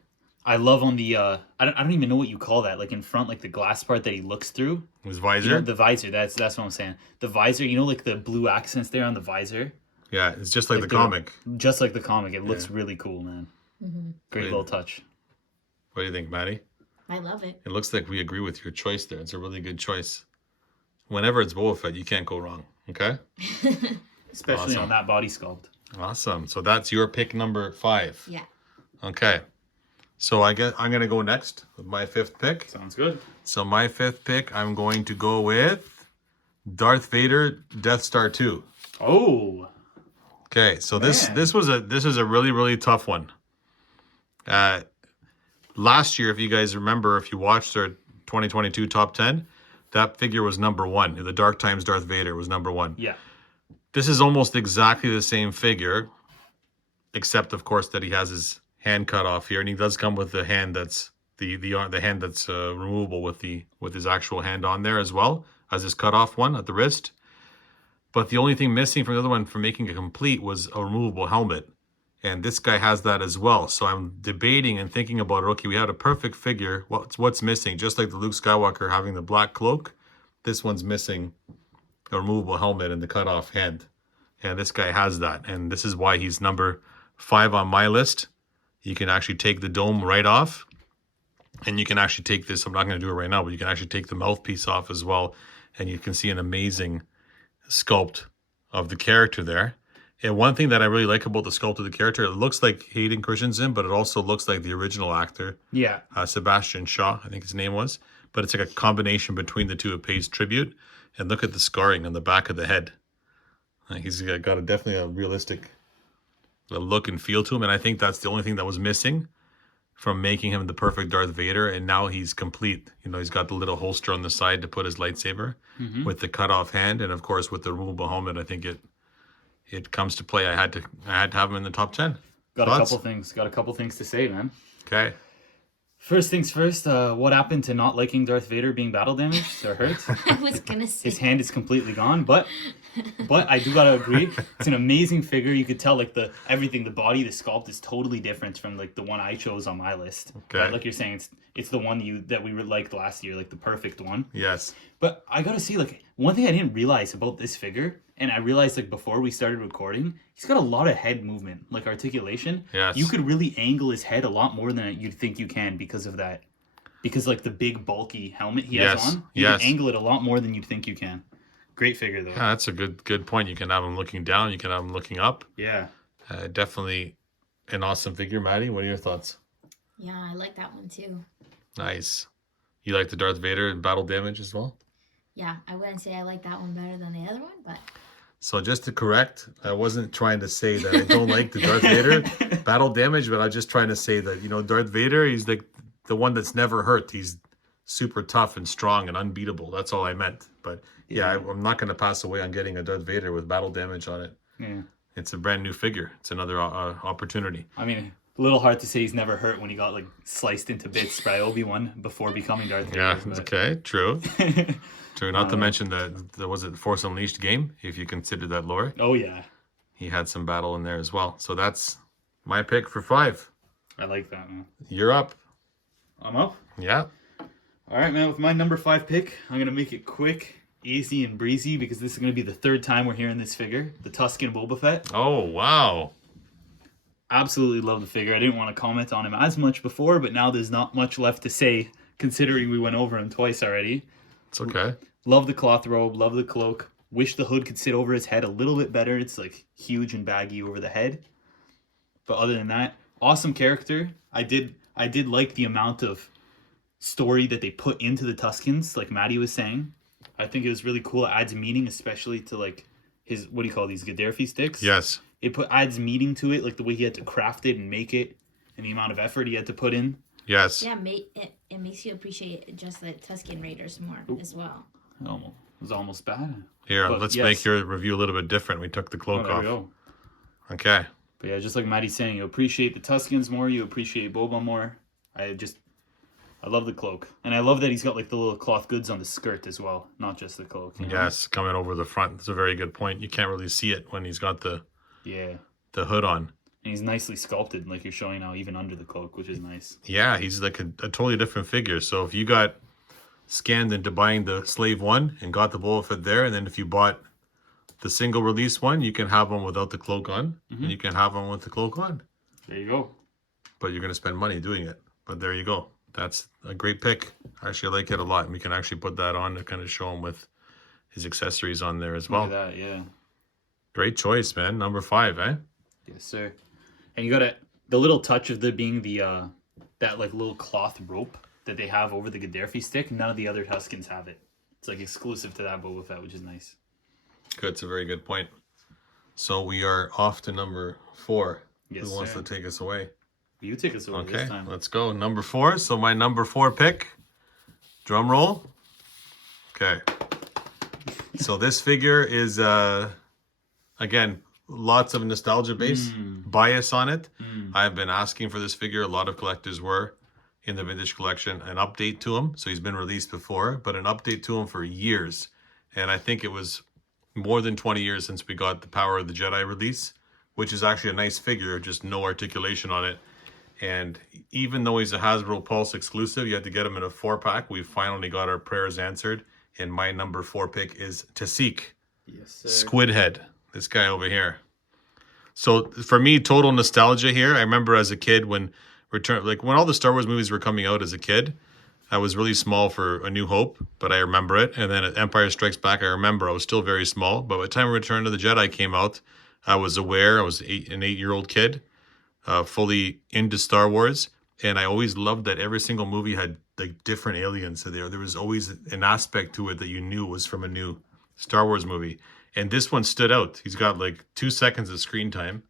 I love on the. I don't even know what you call that. Like in front, like the glass part that he looks through. His visor. You know, the visor. That's what I'm saying. The visor. You know, like the blue accents there on the visor. Yeah, it's just like the the- comic. Just like the comic. It looks really cool, man. Hmm. Great Right. little touch. What do you think, Maddie? I love it. It looks like we agree with your choice there. It's a really good choice. Whenever it's Boba Fett, you can't go wrong. Okay? Especially Awesome. on that body sculpt. Awesome. So that's your pick number 5. Yeah. Okay. So I guess I'm going to go next with my 5th pick. Sounds good. So my 5th pick, I'm going to go with Darth Vader Death Star 2. Oh. Okay, so Man. this is a really, really tough one. Last year, if you guys remember, if you watched our 2022 top 10, that figure was number 1. The Dark Times Darth Vader was number 1. Yeah. This is almost exactly the same figure, except of course that he has his hand cut off here, and he does come with the hand that's the hand that's removable with his actual hand on there as well as his cut off one at the wrist. But the only thing missing from the other one for making it complete was a removable helmet. And this guy has that as well. So I'm debating and thinking about it. Okay, we had a perfect figure. What's missing? Just like the Luke Skywalker having the black cloak, this one's missing a removable helmet and the cut off hand. And this guy has that. And this is why he's number 5 on my list. You can actually take the dome right off. And you can actually take this. I'm not going to do it right now, but you can actually take the mouthpiece off as well. And you can see an amazing sculpt of the character there. And one thing that I really like about the sculpt of the character, it looks like Hayden Christensen, but it also looks like the original actor, Yeah. Sebastian Shaw, I think his name was. But it's like a combination between the two. It pays tribute. And look at the scarring on the back of the head. He's got definitely a realistic look and feel to him. And I think that's the only thing that was missing from making him the perfect Darth Vader. And now he's complete. You know, he's got the little holster on the side to put his lightsaber with the cut off hand. And of course, with the removable helmet, I think it comes to play. I had to have him in the top 10. Got Thoughts? a couple things to say, man. Okay. First things first, what happened to not liking Darth Vader being battle damaged or hurt? I was gonna say. His hand is completely gone, but I do gotta agree, it's an amazing figure. You could tell like everything, the body, the sculpt is totally different from like the one I chose on my list. Okay. Right? Like you're saying, it's the one that we liked last year, like the perfect one. Yes. But I gotta see, like, one thing I didn't realize about this figure, and I realized like before we started recording, he's got a lot of head movement, like articulation. Yes. You could really angle his head a lot more than you'd think you can because of that. Because like the big bulky helmet he has Yes. on, you Yes. can angle it a lot more than you'd think you can. Great figure though. Yeah, that's a good point. You can have him looking down. You can have him looking up. Yeah. Definitely an awesome figure. Maddie, what are your thoughts? Yeah, I like that one too. Nice. You like the Darth Vader and battle damage as well? Yeah, I wouldn't say I like that one better than the other one, but So just to correct, I wasn't trying to say that I don't like the Darth Vader battle damage, but I was just trying to say that, you know, Darth Vader, he's like the one that's never hurt. He's super tough and strong and unbeatable. That's all I meant. But yeah, I'm not going to pass away on getting a Darth Vader with battle damage on it. Yeah. It's a brand new figure. It's another opportunity. I mean, a little hard to say he's never hurt when he got like sliced into bits by Obi-Wan before becoming Darth Vader. Yeah, but- okay, true. True. Not to mention the was it Force Unleashed game, if you consider that lore. Oh yeah. He had some battle in there as well. So that's my pick for 5. I like that, man. You're up. I'm up. Yeah. All right, man. With my number 5 pick, I'm gonna make it quick, easy, and breezy because this is gonna be the third time we're hearing this figure, the Tusken Boba Fett. Oh, wow. Absolutely love the figure. I didn't want to comment on him as much before, but now there's not much left to say considering we went over him twice already. It's okay. Love the cloth robe, love the cloak. Wish the hood could sit over his head a little bit better. It's like huge and baggy over the head. But other than that, awesome character. I did like the amount of story that they put into the Tuskens, like Maddie was saying. I think it was really cool. It adds meaning, especially to like his, what do you call these, Gaddafi sticks? Yes. It adds meaning to it, like the way he had to craft it and make it, and the amount of effort he had to put in. Yes. yeah, it makes you appreciate just the Tusken Raiders more as well. It was almost bad. Here, But let's yes. make your review a little bit different. We took the Oh, cloak there we off. go. Okay. But yeah, just like Maddie's saying, you appreciate the Tuskens more, you appreciate Boba more. I love the cloak. And I love that he's got like the little cloth goods on the skirt as well, not just the cloak. You know? Yes, coming over the front. That's a very good point. You can't really see it when he's got the Yeah. hood on. And he's nicely sculpted, like you're showing now, even under the cloak, which is nice. Yeah, he's like a totally different figure. So if you got scanned into buying the Slave 1 and got the Boba Fett there, and then if you bought the single release one, you can have one without the cloak on, Mhm. and you can have one with the cloak on. There you go. But you're going to spend money doing it. But there you go. That's a great pick. I actually like it a lot. And we can actually put that on to kind of show him with his accessories on there as well. Look at that, yeah. Great choice, man. Number 5, eh? Yes, sir. And you got the little touch of there being the that like little cloth rope that they have over the Gaddafi stick. None of the other Tuskens have it. It's like exclusive to that Boba Fett, which is nice. Good. It's a very good point. So we are off to number 4. Yes, Who wants sir. to take us away? You take us away Okay, this time. let's go. Number 4. So my number 4 pick. Drum roll. Okay. So this figure is again, lots of nostalgia base bias on it. I have been asking for this figure. A lot of collectors were in the vintage collection. An update to him. So he's been released before, but an update to him for years. And I think it was more than 20 years since we got the Power of the Jedi release, which is actually a nice figure, just no articulation on it. And even though he's a Hasbro Pulse exclusive, you had to get him in a 4-pack. We finally got our prayers answered. And my number 4 pick is Tasik. Yes, sir. Squid Head, this guy over here. So for me, total nostalgia here. I remember as a kid when when all the Star Wars movies were coming out as a kid, I was really small for A New Hope, but I remember it. And then at Empire Strikes Back, I remember I was still very small. But by the time Return of the Jedi came out, I was aware. I was an 8-year-old kid, fully into Star Wars. And I always loved that every single movie had like different aliens. So there was always an aspect to it that you knew was from a new Star Wars movie. And this one stood out. He's got like 2 seconds of screen time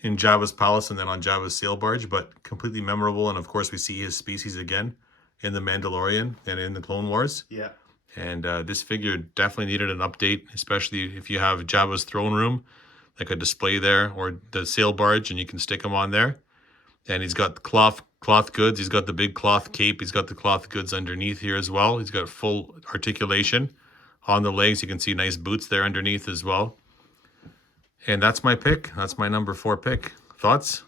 in Jabba's palace and then on Jabba's sail barge, but completely memorable. And of course, we see his species again in The Mandalorian and in the Clone Wars. Yeah. And this figure definitely needed an update, especially if you have Jabba's throne room, like a display there, or the sail barge, and you can stick him on there. And he's got cloth goods. He's got the big cloth cape. He's got the cloth goods underneath here as well. He's got full articulation on the legs. You can see nice boots there underneath as well. And that's my pick. That's my number 4 pick. Thoughts?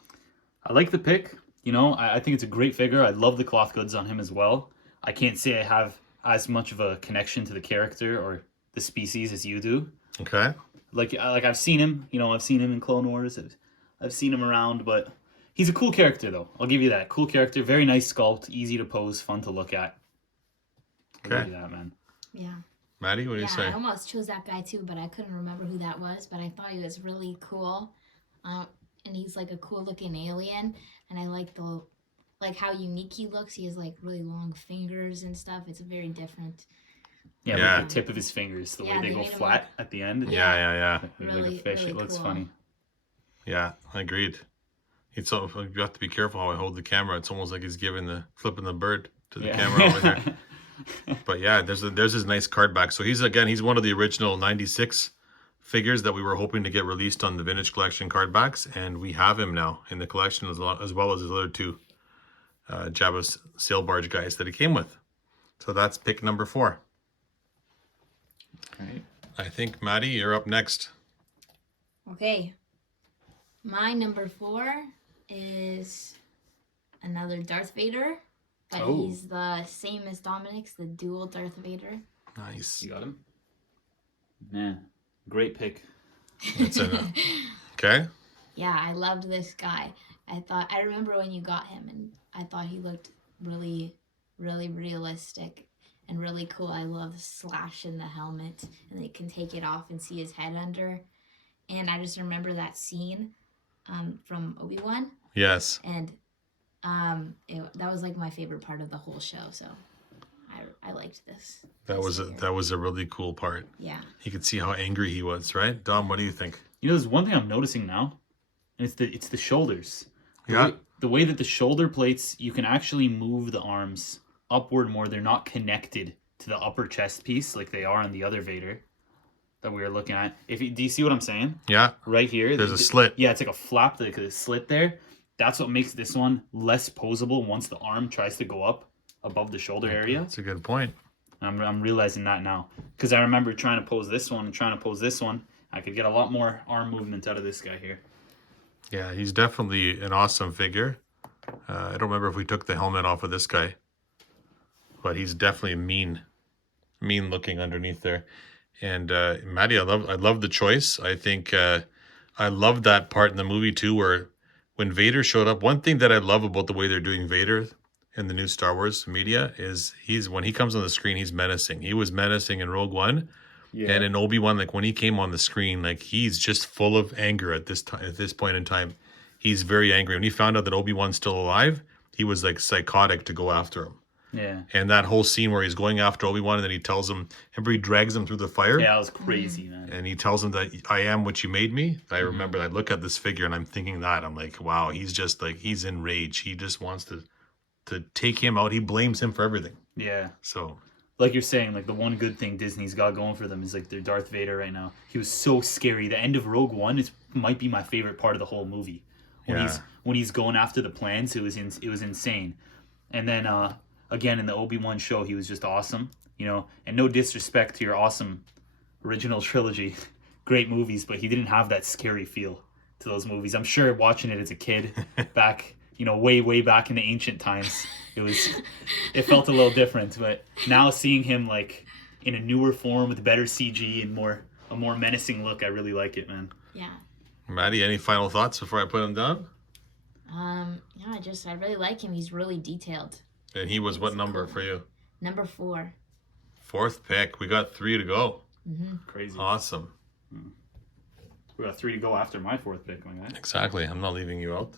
I like the pick. You know, I think it's a great figure. I love the cloth goods on him as well. I can't say I have as much of a connection to the character or the species as you do. Okay. Like I've seen him. You know, I've seen him in Clone Wars. I've seen him around, but he's a cool character, though. I'll give you that. Cool character. Very nice sculpt. Easy to pose. Fun to look at. I'll Okay. give you that, man. Yeah. Maddie, what do you Yeah, say? I almost chose that guy too, but I couldn't remember who that was. But I thought he was really cool, and he's like a cool looking alien. And I like how unique he looks. He has like really long fingers and stuff. It's very different. Yeah, Yeah. Like the tip of his fingers, the Yeah, way they they go made him flat at the end. Yeah. Like Really, a fish. really It looks cool. funny. Yeah, agreed. It's all, you have to be careful how I hold the camera. It's almost like he's flipping the bird to the camera over there. But yeah, there's his nice card back. So he's one of the original 96 figures that we were hoping to get released on the Vintage Collection card backs, and we have him now in the collection as well as his other 2 Jabba's sail barge guys that he came with. So that's pick number 4. Right. I think Maddie, you're up next. Okay. My number 4 is another Darth Vader, but Oh. he's the same as Dominic's, the dual Darth Vader. Nice. You got him? Man, great pick. That's okay. Yeah, I loved this guy. I remember when you got him, and I thought he looked really, really realistic and really cool. I love the slash in the helmet, and they can take it off and see his head under. And I just remember that scene from Obi-Wan, Yes. and that was like my favorite part of the whole show. So I liked this. That was a really cool part. Yeah. You could see how angry he was, right? Dom, what do you think? You know, there's one thing I'm noticing now, and it's the shoulders. Yeah. The way that the shoulder plates, you can actually move the arms upward more. They're not connected to the upper chest piece like they are on the other Vader that we were looking at. Do you see what I'm saying? Yeah. Right here. There's a slit. Yeah, it's like a flap, like a slit there. That's what makes this one less posable once the arm tries to go up above the shoulder area. That's a good point. I'm realizing that now. Because I remember trying to pose this one and trying to pose this one. I could get a lot more arm movement out of this guy here. Yeah, he's definitely an awesome figure. I don't remember if we took the helmet off of this guy, but he's definitely mean looking underneath there. And Maddie, I love the choice. I think I love that part in the movie too, where when Vader showed up. One thing that I love about the way they're doing Vader in the new Star Wars media is when he comes on the screen, he's menacing. He was menacing in Rogue One, Yeah. and in Obi-Wan, like when he came on the screen, like he's just full of anger at this time. At this point in time, he's very angry. When he found out that Obi-Wan's still alive, he was like psychotic to go after him. Yeah. And that whole scene where he's going after Obi-Wan and then he tells him, remember he drags him through the fire? Yeah, that was crazy, man. And he tells him that I am what you made me. I remember I look at this figure and I'm thinking that. I'm like, wow, he's just like, he's in rage. He just wants to take him out. He blames him for everything. Yeah. So, Like you're saying, like the one good thing Disney's got going for them is like their Darth Vader right now. He was so scary. The end of Rogue One might be my favorite part of the whole movie. Yeah. When he's going after the plans, it was insane. And then again in the Obi-Wan show, he was just awesome. You know, and no disrespect to your awesome original trilogy, great movies, but he didn't have that scary feel to those movies. I'm sure watching it as a kid back, you know, way back in the ancient times, it felt a little different. But now seeing him like in a newer form with better CG and a more menacing look, I really like it, man. Yeah. Maddie, any final thoughts before I put him down? Yeah, I really like him. He's really detailed. And he was what number for you? Number 4. 4th pick. We got 3 to go. Crazy. Awesome. We got 3 to go after my 4th pick, my guy. Exactly. I'm not leaving you out.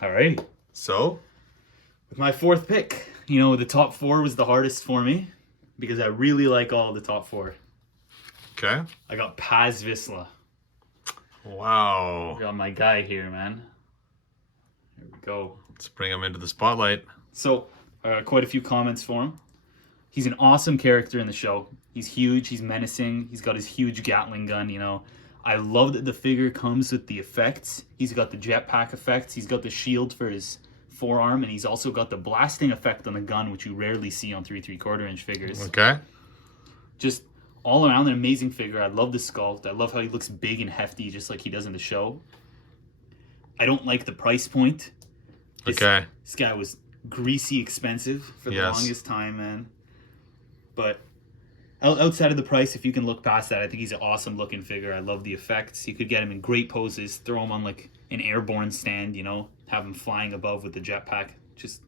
All right. So, With my 4th pick, you know, the top 4 was the hardest for me because I really like all the top 4. okay. I got Paz Vizsla. Wow. Got my guy here, man. Here we go. Let's bring him into the spotlight. So, quite a few comments for him. He's an awesome character in the show. He's huge. He's menacing. He's got his huge Gatling gun, you know. I love that the figure comes with the effects. He's got the jetpack effects. He's got the shield for his forearm, and he's also got the blasting effect on the gun, which you rarely see on 3 3/4 inch figures. Okay. Just all around an amazing figure. I love the sculpt. I love how he looks big and hefty, just like he does in the show. I don't like the price point. Okay. This guy was greasy expensive for the Yes. longest time, man. But outside of the price, if you can look past that, I think he's an awesome looking figure. I love the effects. You could get him in great poses, throw him on like an airborne stand, you know, have him flying above with the jetpack. Just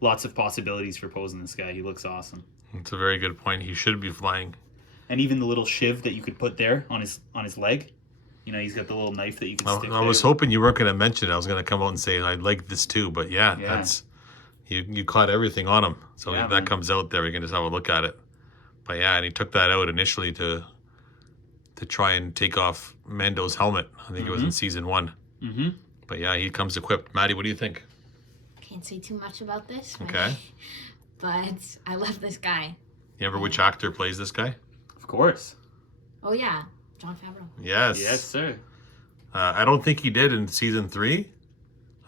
lots of possibilities for posing this guy. He looks awesome. That's a very good point. He should be flying. And even the little shiv that you could put there on his leg. You know, he's got the little knife that you can stick I was there. hoping you weren't going to mention it. I was going to come out and say I like this too, but yeah. That's you caught everything on him. So Yeah, if man. that comes out there, we can just have a look at it. But yeah, and he took that out initially to try and take off Mando's helmet. I think it was in season 1. Mm-hmm. But yeah, he comes equipped. Maddie, what do you think? Can't say too much about this. Okay. But I love this guy. You remember which actor plays this guy? Of course. Oh, yeah. Jon Favreau. Yes. Yes, sir. I don't think he did in season 3.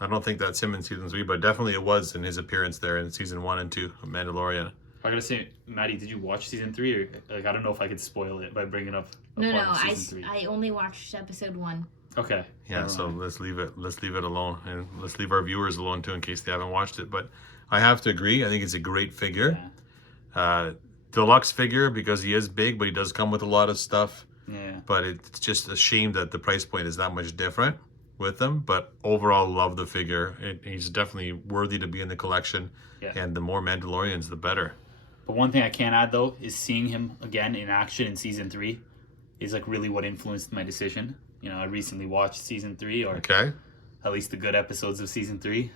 I don't think that's him in season 3, but definitely it was in his appearance there in season 1 and 2 of Mandalorian. I gotta say, Maddie, did you watch season 3? Or like, I don't know if I could spoil it by bringing up. a No, part no. of season 3. I only watched episode 1. Okay. Yeah, never so mind. let's leave it alone, and let's leave our viewers alone too in case they haven't watched it. But I have to agree. I think it's a great figure, deluxe figure because he is big, but he does come with a lot of stuff. Yeah. But it's just a shame that the price point is that much different with him. But overall, love the figure. He's definitely worthy to be in the collection. Yeah. And the more Mandalorians, the better. But one thing I can add though is seeing him again in action in season 3 is like really what influenced my decision. You know, I recently watched season 3, or Okay. at least the good episodes of season 3.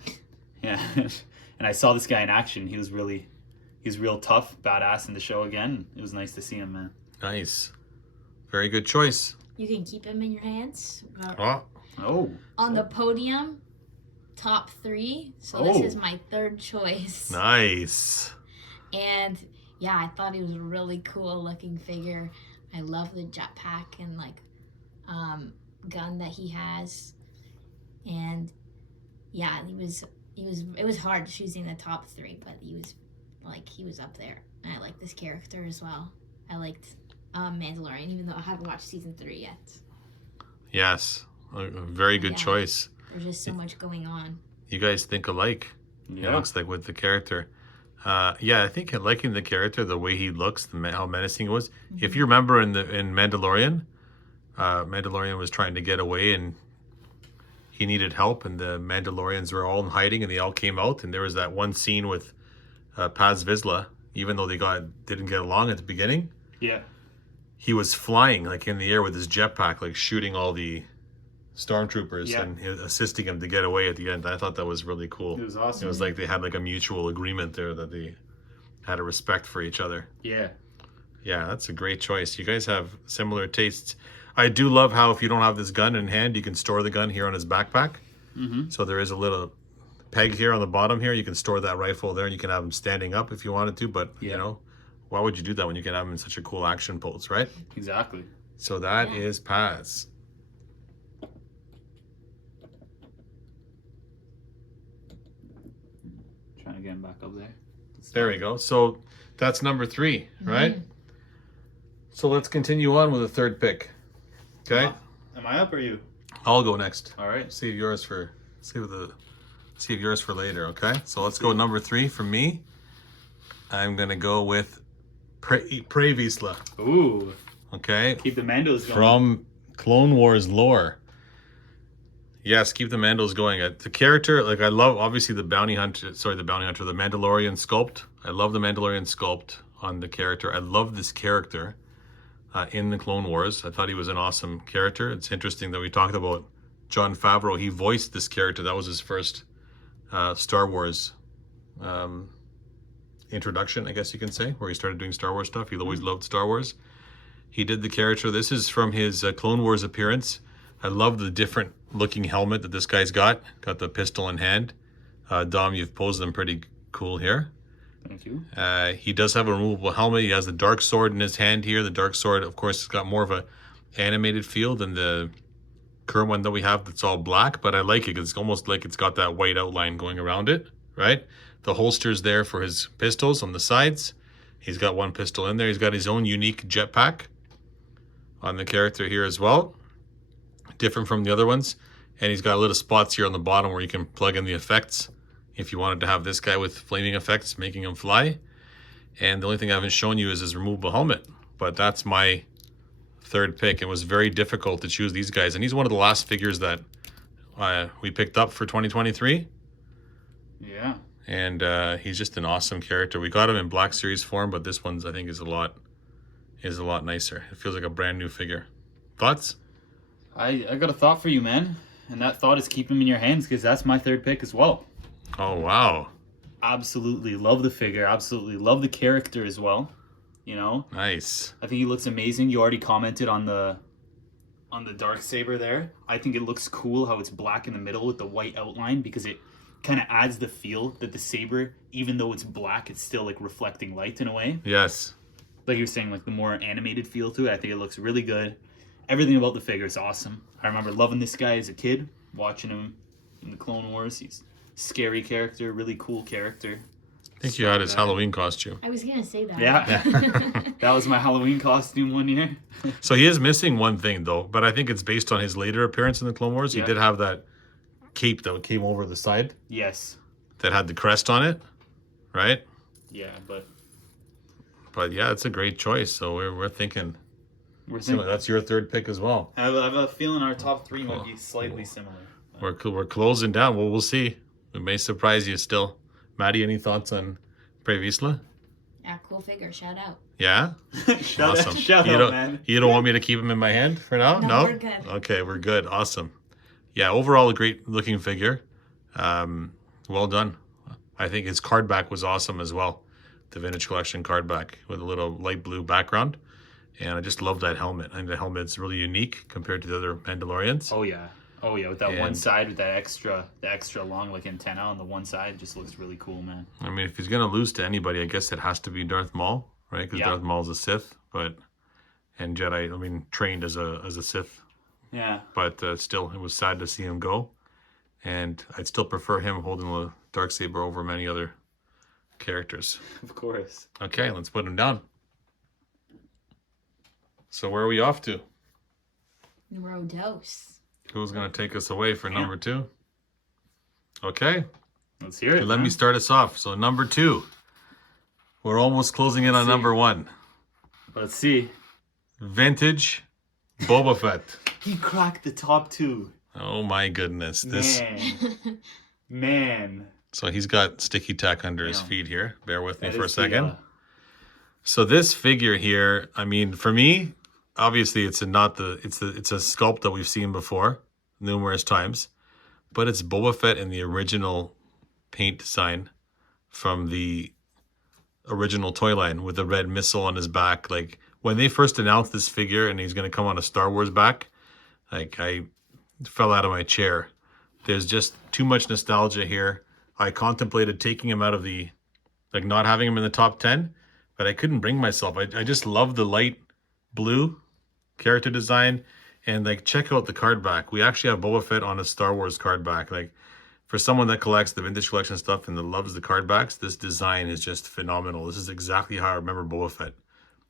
Yeah. And I saw this guy in action. He was real tough, badass in the show again. It was nice to see him, man. Nice. Very good choice. You can keep him in your hands. Oh, Oh. On the podium, top 3. So this is my 3rd choice. nice. And yeah, I thought he was a really cool looking figure. I love the jetpack and like gun that he has. And yeah, it was hard choosing the top 3, but he was up there. And I like this character as well. I liked Mandalorian, even though I haven't watched season 3 yet. Yes. A very good Yeah. choice. There's just so much going on. You guys think alike. It Yeah. looks like with the character. Yeah, I think liking the character, the way he looks, how menacing he was. If you remember in Mandalorian, Mandalorian was trying to get away and he needed help, and the Mandalorians were all in hiding, and they all came out. And there was that one scene with Paz Vizsla, even though they didn't get along at the beginning. Yeah. He was flying like in the air with his jetpack, like shooting all the stormtroopers Yeah. and assisting him to get away at the end. I thought that was really cool. It was awesome. It was like they had like a mutual agreement there that they had a respect for each other. Yeah. Yeah, that's a great choice. You guys have similar tastes. I do love how if you don't have this gun in hand, you can store the gun here on his backpack. Mm-hmm. So there is a little peg here on the bottom here. You can store that rifle there, and you can have him standing up if you wanted to. But, Yeah. you know, why would you do that when you can have him in such a cool action pose, right? Exactly. So that Yeah. is Paz. Trying to get him back up there. There we go. So that's number 3, right? Mhm. So let's continue on with the third pick. Okay, Am I up or you? I'll go next. All right. Save yours for later. Okay, so let's go number 3 for me. I'm gonna go with Pre-Vizsla. Ooh. Okay, Keep the Mandos going. from Clone Wars lore. Yes, keep the Mandos going. The character, like I love, obviously the bounty hunter. Sorry, the Mandalorian sculpt. I love the Mandalorian sculpt on the character. I love this character in the Clone Wars. I thought he was an awesome character. It's interesting that we talked about Jon Favreau. He voiced this character. That was his first Star Wars introduction, I guess you can say, where he started doing Star Wars stuff. He always loved Star Wars. He did the character. This is from his Clone Wars appearance. I love the different looking helmet that this guy's got. Got the pistol in hand. Dom, you've posed them pretty cool here. Thank you. He does have a removable helmet. He has the dark sword in his hand here. The dark sword, of course, has got more of a animated feel than the current one that we have that's all black, but I like it because it's almost like it's got that white outline going around it, right? The holster's there for his pistols on the sides. He's got one pistol in there. He's got his own unique jetpack on the character here as well, different from the other ones. And he's got little spots here on the bottom where you can plug in the effects if you wanted to have this guy with flaming effects, making him fly. And the only thing I haven't shown you is his removable helmet, but that's my third pick. It was very difficult to choose these guys, and he's one of the last figures that we picked up for 2023. Yeah. And he's just an awesome character. We got him in Black Series form, but this one's I think is a lot nicer. It feels like a brand new figure. Thoughts? I got a thought for you, man. And that thought is keep him in your hands because that's my third pick as well. Oh wow, Absolutely love the figure. Absolutely love the character as well. You know, nice. I think he looks amazing. You already commented on the Darksaber there. I think it looks cool how it's black in the middle with the white outline because it kind of adds the feel that the saber, even though it's black, it's still like reflecting light in a way. Yes. Like you were saying, like the more animated feel to it. I think it looks really good. Everything about the figure is awesome. I remember loving this guy as a kid, watching him in the Clone Wars. He's a scary character, really cool character. I think you had his Halloween costume. I was gonna say that. Yeah. That was my Halloween costume one year. So he is missing one thing though, but I think it's based on his later appearance in the Clone Wars. He Yeah. did have that cape that came over the side Yes. that had the crest on it, right? Yeah, but But yeah, it's a great choice. So we're thinking. we're So thinking. that's your third pick as well. I have a feeling our top three might be slightly similar. We're closing down. Well, we'll see. We may surprise you still. Maddie, any thoughts on Pre-Vizsla? Yeah, cool figure. Shout out. Yeah? Shout Awesome. out, shout you out, don't, man. You don't want me to keep him in my hand for now? No, we're good. Okay, we're good. Awesome. Yeah, overall a great looking figure. Well done. I think his card back was awesome as well. The Vintage Collection card back with a little light blue background. And I just love that helmet. I think the helmet's really unique compared to the other Mandalorians. Oh yeah. Oh yeah, with that one And- side with the extra long like antenna on the one side, it just looks really cool, man. I mean, if he's going to lose to anybody, I guess it has to be Darth Maul, right? Because Yeah. Darth Maul's a Sith, and Jedi, I mean, trained as a Sith. Yeah. But still, it was sad to see him go. And I'd still prefer him holding the Darksaber over many other characters. Of course. Okay, let's put him down. So where are we off to? Numero dos. Who's going to take us away for number 2? Okay, Let's hear it. let me man. start us off. So number 2, We're almost closing in on See. number 1. Let's see. Vintage Boba Fett. He cracked the top 2. Oh my goodness. This Man. So he's got sticky tack under his Yeah. feet here. Bear with me That for a is the, second. So this figure here, I mean, for me, obviously it's a sculpt that we've seen before numerous times, but it's Boba Fett in the original paint design from the original toy line with the red missile on his back. Like when they first announced this figure and he's going to come on a Star Wars back, like I fell out of my chair. There's just too much nostalgia here. I contemplated taking him out of the, like not having him in the top 10, but I couldn't bring myself. I just love the light blue character design. And like, check out the card back. We actually have Boba Fett on a Star Wars card back. Like, for someone that collects the vintage collection stuff and that loves the card backs, this design is just phenomenal. This is exactly how I remember Boba Fett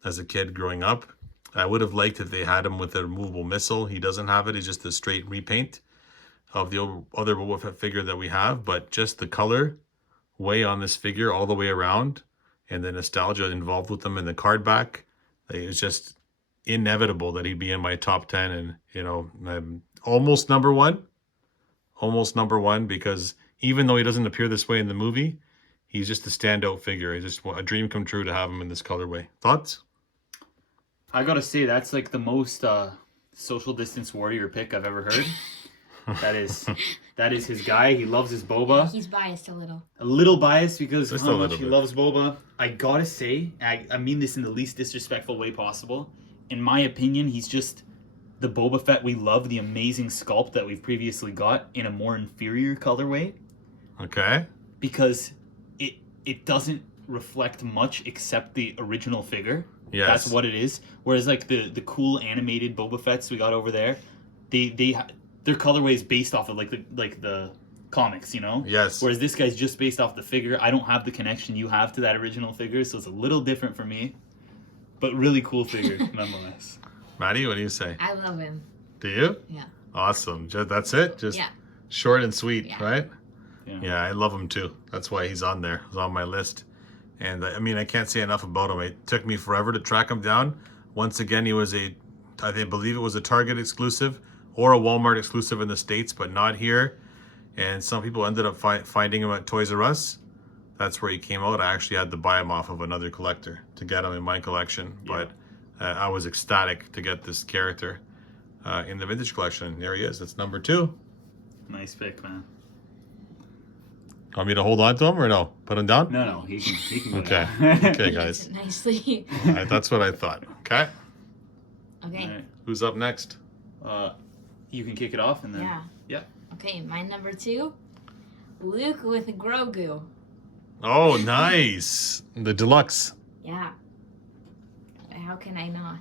as a kid growing up. I would have liked if they had him with a removable missile. He doesn't have it. He's just a straight repaint of the other Boba Fett figure that we have. But just the color way on this figure all the way around, and the nostalgia involved with them in the card back, like, it's just inevitable that he'd be in my top 10. And, you know, I'm almost number 1. Almost number 1, because even though he doesn't appear this way in the movie, he's just a standout figure. It's just a dream come true to have him in this colorway. Thoughts? I gotta say, that's like the most social distance warrior pick I've ever heard. that is his guy. He loves his boba. He's biased a little. A little biased because Just how a much little he bit. loves boba. I gotta say, I mean this in the least disrespectful way possible. In my opinion, he's just the Boba Fett we love, the amazing sculpt that we've previously got in a more inferior colorway, Okay. because it doesn't reflect much except the original figure. Yes. That's what it is. Whereas like the cool animated Boba Fetts we got over there, their colorway is based off of like the comics, you know? Yes. Whereas this guy's just based off the figure. I don't have the connection you have to that original figure, so it's a little different for me. But really cool figure nonetheless. Maddie, what do you say? I love him. Do you? Yeah. Awesome. That's it? Just Yeah. short and sweet, Yeah. right? Yeah. Yeah, I love him too. That's why he's on there. He's on my list. And I mean, I can't say enough about him. It took me forever to track him down. Once again, he was believe it was a Target exclusive or a Walmart exclusive in the States, but not here. And some people ended up finding him at Toys R Us. That's where he came out. I actually had to buy him off of another collector to get him in my collection. Yeah. But I was ecstatic to get this character in the vintage collection. There he is. That's number 2. Nice pick, man. Want me to hold on to him or no? Put him down? No, he can go Okay. down. Okay, guys. Nicely. All right, that's what I thought. Okay. Okay. Alright. Who's up next? You can kick it off and then Yeah. yeah. Okay, my number 2, Luke with Grogu. Oh, nice. The deluxe. Yeah. How can I not?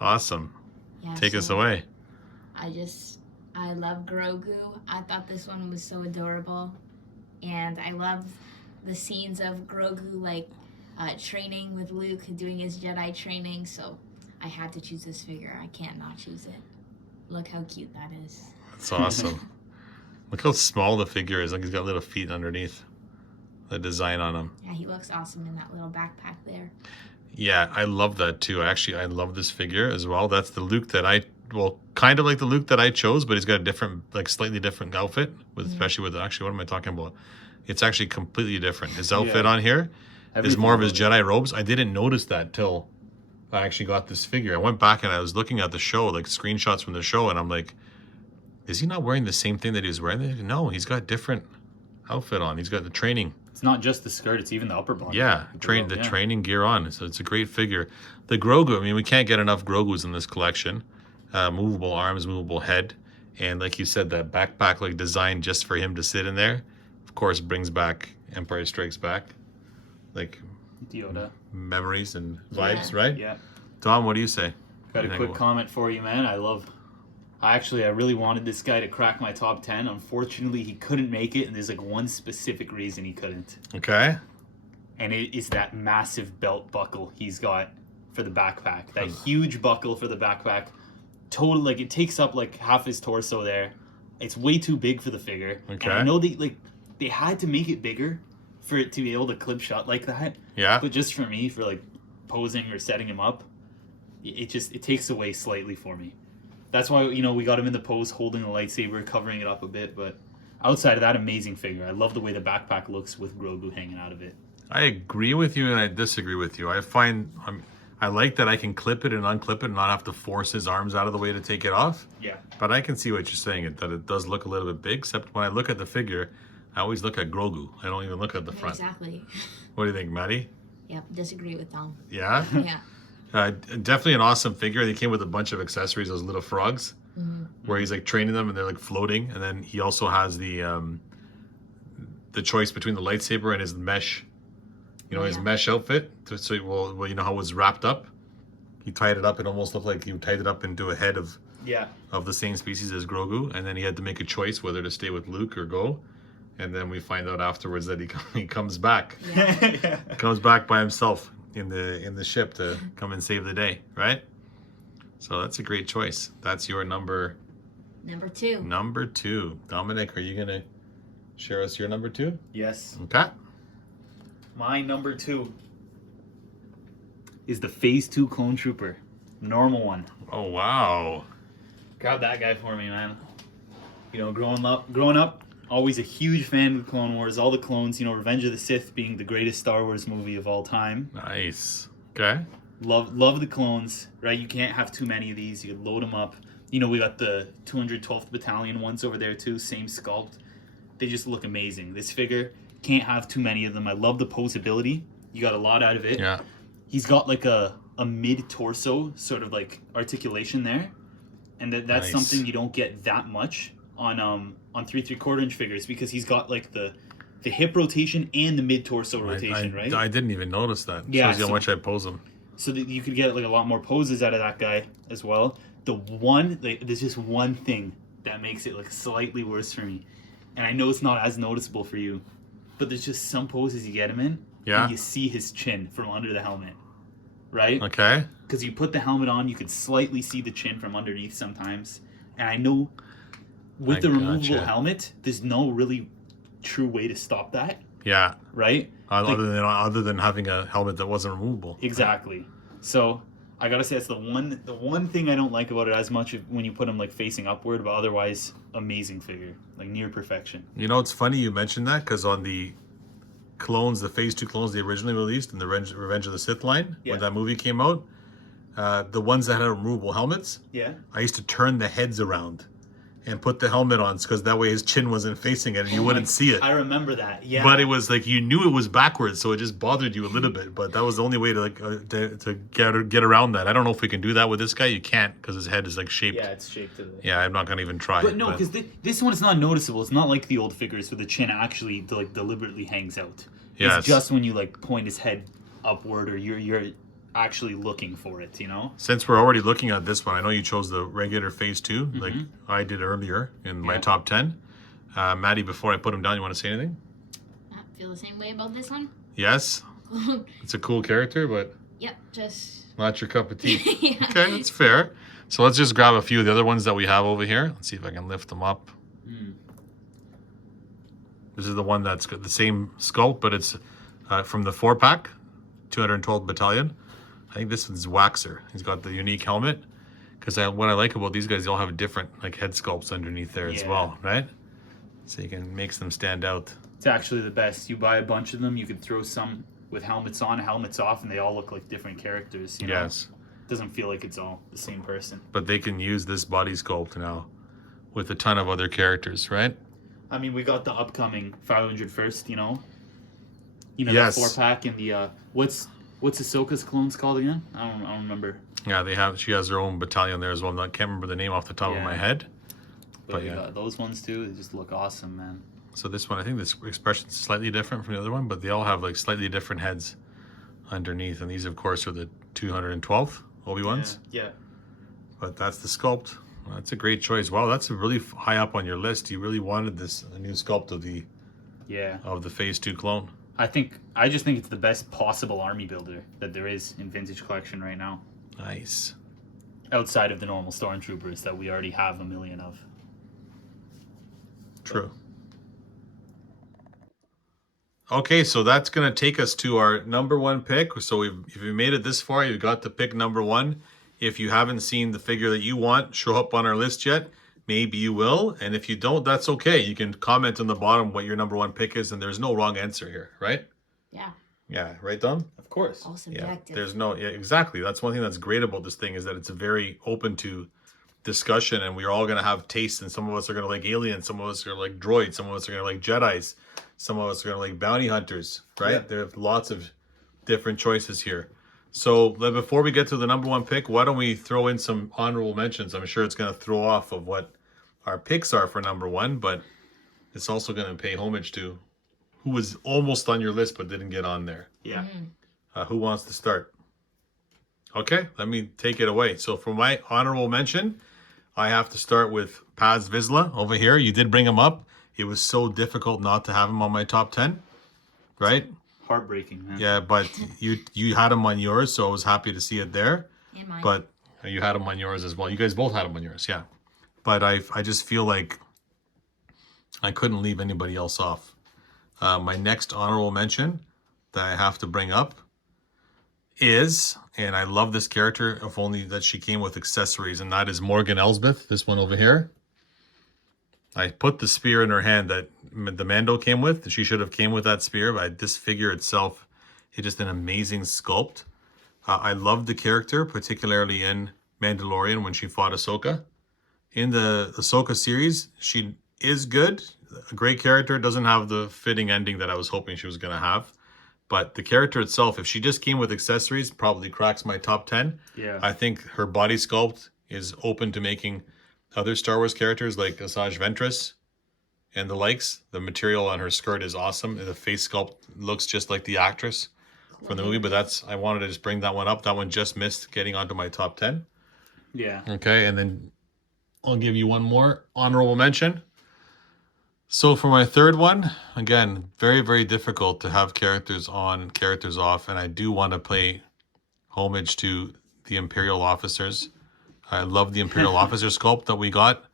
Awesome. Yeah. Take us so away. I love Grogu. I thought this one was so adorable. And I love the scenes of Grogu, like, training with Luke, doing his Jedi training. So I had to choose this figure. I can't not choose it. Look how cute that is. That's awesome. Look how small the figure is. Like he's got little feet underneath the design on him. Yeah, he looks awesome in that little backpack there. Yeah, I love that too. Actually, I love this figure as well. That's the Luke that kind of like the Luke that I chose, but he's got a different, like slightly different outfit, with especially with, actually, what am I talking about? It's actually completely different. His outfit Yeah. on here is Everything more of his about Jedi robes. I didn't notice that till I actually got this figure. I went back and I was looking at the show, like screenshots from the show, and I'm like, is he not wearing the same thing that he was wearing? No, he's got different outfit on. He's got the training. It's not just the skirt, it's even the upper body. Yeah, the training gear on. So it's a great figure. The Grogu, I mean, we can't get enough Grogus in this collection. Movable arms, movable head. And like you said, that backpack like design just for him to sit in there, of course, brings back Empire Strikes Back. Like Yoda. memories and vibes, Yeah. right? Yeah. Tom, what do you say? Got a I think quick we'll- comment for you, man. I really wanted this guy to crack my top 10. Unfortunately, he couldn't make it, and there's like one specific reason he couldn't. Okay. And it is that massive belt buckle he's got for the backpack. That huge buckle for the backpack. Total, like, it takes up like half his torso there. It's way too big for the figure. Okay. And I know they had to make it bigger for it to be able to clip shot like that. Yeah. But just for me, for like posing or setting him up, it takes away slightly for me. That's why, you know, we got him in the pose holding the lightsaber, covering it up a bit. But outside of that, amazing figure. I love the way the backpack looks with Grogu hanging out of it. I agree with you and I disagree with you. I like that I can clip it and unclip it and not have to force his arms out of the way to take it off. Yeah. But I can see what you're saying, that it does look a little bit big, except when I look at the figure, I always look at Grogu. I don't even look at the front. Exactly. What do you think, Maddie? Yep, disagree with Tom. Yeah? Yeah. Definitely an awesome figure. They came with a bunch of accessories, those little frogs, where he's like training them and they're like floating. And then he also has the choice between the lightsaber and his mesh, his mesh outfit. So, you know how it was wrapped up? He tied it up. It almost looked like he tied it up into a head of the same species as Grogu. And then he had to make a choice whether to stay with Luke or go. And then we find out afterwards that he comes back. Yeah. Comes back by himself in the ship to come and save the day, right? So that's a great choice. That's your number 2. Number 2. Dominic, are you gonna share us your number 2? Yes. Okay. My number 2 is the Phase 2 Clone Trooper. Normal one. Oh wow. Grab that guy for me, man. You know, growing up, always a huge fan of the Clone Wars. All the clones, you know, Revenge of the Sith being the greatest Star Wars movie of all time. Nice. Okay. Love the clones, right? You can't have too many of these. You could load them up. You know, we got the 212th Battalion ones over there too. Same sculpt. They just look amazing. This figure, can't have too many of them. I love the posability. You got a lot out of it. Yeah. He's got like a mid-torso sort of like articulation there. And that's Nice. something you don't get that much on 3 3/4 inch figures, because he's got like the hip rotation and the mid-torso rotation, right? I didn't even notice that. Yeah, Shows you how so- much I pose him. So that you could get like a lot more poses out of that guy as well. There's just one thing that makes it like slightly worse for me, and I know it's not as noticeable for you, but there's just some poses you get him in, Yeah. and you see his chin from under the helmet, right? Okay. Because you put the helmet on, you could slightly see the chin from underneath sometimes, and I know with I the removable gotcha. helmet, there's no really true way to stop that, Yeah. right? Other than having a helmet that wasn't removable. Exactly. So I gotta say that's the one thing I don't like about it as much when you put him like facing upward, but otherwise amazing figure, like near perfection. You know, it's funny you mentioned that because on the clones, the Phase 2 clones they originally released in the Revenge of the Sith line, Yeah. when that movie came out, the ones that had removable helmets, Yeah. I used to turn the heads around and put the helmet on because that way his chin wasn't facing it and you wouldn't see it. I remember that. Yeah. But it was like you knew it was backwards, so it just bothered you a little bit. But that was the only way to get around that. I don't know if we can do that with this guy. You can't because his head is like shaped. Yeah, it's shaped to the. Yeah, I'm not gonna even try. But no, because this one is not noticeable. It's not like the old figures where the chin actually like deliberately hangs out. Yes. It's just when you like point his head upward or you're actually looking for it, you know? Since we're already looking at this one, I know you chose the regular Phase 2, like I did earlier in my Yeah. top 10. Maddie, before I put him down, you want to say anything? I feel the same way about this one. Yes? It's a cool character, but Yep, just not your cup of tea. yeah. Okay, that's fair. So let's just grab a few of the other ones that we have over here. Let's see if I can lift them up. This is the one that's got the same sculpt, but it's from the 4-pack, 212 Battalion. I think this one's Waxer. He's got the unique helmet. Because what I like about these guys, they all have different like head sculpts underneath there as Yeah. well, right? So you can makes them stand out. It's actually the best. You buy a bunch of them, you could throw some with helmets on, helmets off, and they all look like different characters. You know? Yes. Doesn't feel like it's all the same person. But they can use this body sculpt now with a ton of other characters, right? I mean, we got the upcoming 501st, you know? Yes. The 4-pack and the, what's Ahsoka's clones called again? I don't remember. Yeah, she has her own battalion there as well. I can't remember the name off the top of my Yeah. head. But yeah. we got those ones too. They just look awesome, man. So this one, I think this expression's slightly different from the other one, but they all have like slightly different heads underneath. And these, of course, are the 212 Obi-Wans. Yeah. But that's the sculpt. That's a great choice. Wow, that's really high up on your list. You really wanted a new sculpt Yeah. of the Phase 2 clone. I just think it's the best possible army builder that there is in Vintage Collection right now. Nice. Outside of the normal Stormtroopers that we already have a million of. True. Okay, so that's going to take us to our number one pick. So if you made it this far, you've got to pick number one. If you haven't seen the figure that you want show up on our list yet, maybe you will. And if you don't, that's okay. You can comment on the bottom what your number one pick is, and there's no wrong answer here, right? Yeah. Yeah, right, Dom? Of course. All Yeah, subjective. there's no, yeah, exactly. That's one thing that's great about this thing is that it's very open to discussion, and we're all going to have tastes, and some of us are going to like aliens, some of us are going to like droids, some of us are going to like Jedis, some of us are going to like bounty hunters, right? Yeah. There are lots of different choices here. So before we get to the number one pick, why don't we throw in some honorable mentions? I'm sure it's going to throw off of what our picks are for number one, but it's also going to pay homage to who was almost on your list but didn't get on there. Yeah. Who wants to start? Okay, let me take it away. So for my honorable mention, I have to start with Paz Vizsla over here. You did bring him up. It was so difficult not to have him on my top 10, right? Heartbreaking, man. Yeah, but you had him on yours, so I was happy to see it there. And mine. But you had him on yours as well. You guys both had him on yours, yeah. But I just feel like I couldn't leave anybody else off. My next honorable mention that I have to bring up is, and I love this character, if only that she came with accessories, and that is Morgan Elsbeth, this one over here. I put the spear in her hand that the Mando came with. She should have came with that spear, but this figure itself is just an amazing sculpt. I love the character, particularly in Mandalorian when she fought Ahsoka. In the Ahsoka series, she is good. A great character, doesn't have the fitting ending that I was hoping she was going to have. But the character itself, if she just came with accessories, probably cracks my top 10. Yeah. I think her body sculpt is open to making other Star Wars characters like Asajj Ventress and the likes. The material on her skirt is awesome. The face sculpt looks just like the actress from the movie, but I wanted to just bring that one up. That one just missed getting onto my top 10. Yeah. Okay, and then I'll give you one more honorable mention. So for my third one, again, very, very difficult to have characters on, characters off, and I do want to pay homage to the Imperial officers. I love the Imperial officer sculpt that we got.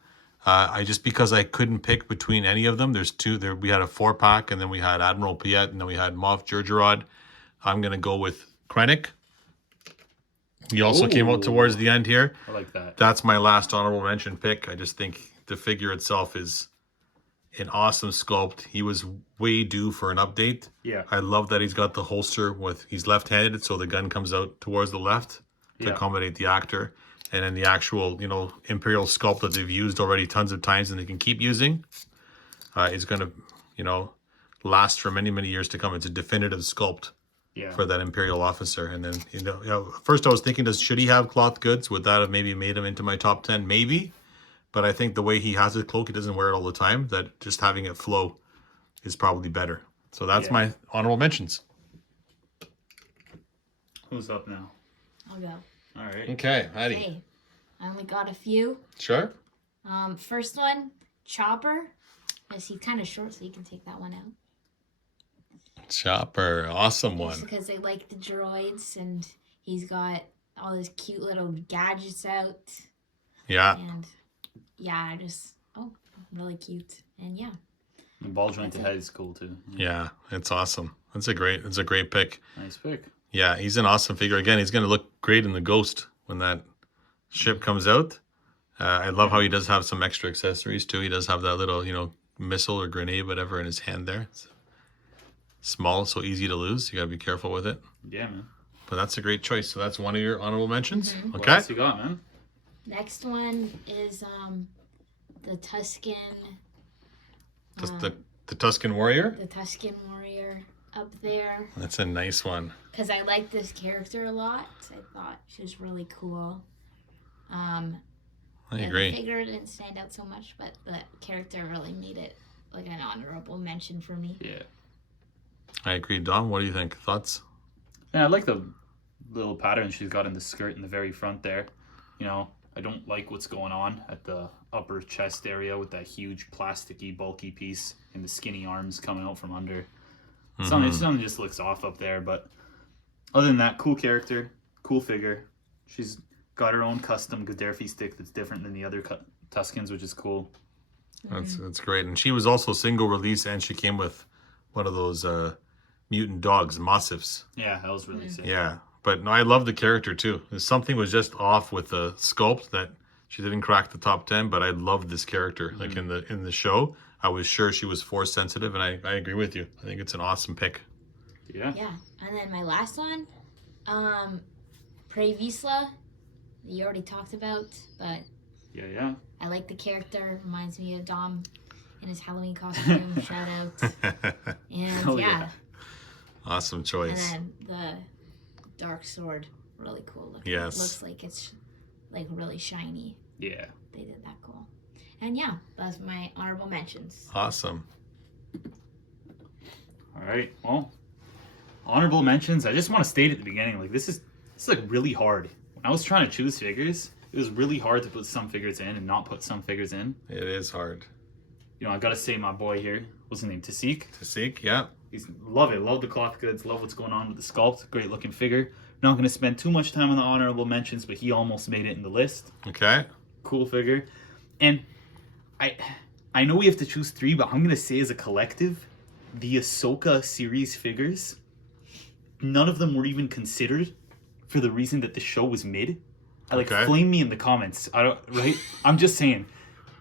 Because I couldn't pick between any of them. There's two there. We had a 4-pack, and then we had Admiral Piet, and then we had Moff Jerjerrod. I'm gonna go with Krennic. He also came out towards the end here. I like that. That's my last honorable mention pick. I just think the figure itself is an awesome sculpt. He was way due for an update. Yeah. I love that he's got the holster he's left-handed, so the gun comes out towards the left to accommodate the actor. And then the actual, Imperial sculpt that they've used already tons of times and they can keep using is going to, last for many, many years to come. It's a definitive sculpt for that Imperial officer. And then, first I was thinking, should he have cloth goods? Would that have maybe made him into my top 10? Maybe. But I think the way he has his cloak, he doesn't wear it all the time, that just having it flow is probably better. So that's my honorable mentions. Who's up now? I'll go. All right. Okay, Maddie. Okay. I only got a few. Sure. First one, Chopper. Yes, he's kind of short, so you can take that one out. Chopper, awesome Just one. because I like the droids, and he's got all his cute little gadgets out. Yeah. And yeah, really cute. And yeah. The ball jointed head is cool too. Yeah, it's awesome. It's a great pick. Nice pick. Yeah, he's an awesome figure. Again, he's going to look great in the Ghost when that ship comes out. I love how he does have some extra accessories too. He does have that little, missile or grenade, whatever, in his hand there. It's small, so easy to lose. You got to be careful with it. Yeah, man. But that's a great choice. So that's one of your honorable mentions. Mm-hmm. What Okay. else you got, man? Next one is the Tusken. Just the Tusken Warrior. The Tusken Warrior up there. That's a nice one. Because I like this character a lot. I thought she was really cool. I The agree. figure didn't stand out so much, but the character really made it like an honorable mention for me. Yeah. I agree. Dom, what do you think? Thoughts? Yeah, I like the little pattern she's got in the skirt in the very front there. I don't like what's going on at the upper chest area with that huge plasticky bulky piece and the skinny arms coming out from under. Something just looks off up there, but other than that, cool character, cool figure. She's got her own custom Gaddafi stick that's different than the other Tuskens, which is cool. That's great. And she was also single release, and she came with one of those mutant dogs, Mossifs. Yeah, that was really sick. Yeah, but no, I love the character too. Something was just off with the sculpt that she didn't crack the top 10, but I loved this character. Like in the show, I was sure she was force sensitive, and I agree with you. I think it's an awesome pick. Yeah. Yeah. And then my last one, Prey Vizsla, you already talked about, but Yeah. I like the character. Reminds me of Dom in his Halloween costume. Shout out. And Oh, yeah. yeah. Awesome And choice. then the dark sword, really cool looking. Yes. It looks like it's like really shiny. Yeah. They did that cool. And yeah, that's my honorable mentions. Awesome. All right. Well, honorable mentions. I just want to state at the beginning, like this is like really hard. When I was trying to choose figures, it was really hard to put some figures in and not put some figures in. It is hard. You know, I gotta say, my boy here, what's his name, Tasik. To seek, yeah. He's love it. Love the cloth goods. Love what's going on with the sculpt. Great looking figure. Not gonna spend too much time on the honorable mentions, but he almost made it in the list. Okay. Cool figure. And I know we have to choose 3, but I'm gonna say as a collective, the Ahsoka series figures, none of them were even considered for the reason that the show was mid. Okay. Flame me in the comments. I don't right? I'm just saying.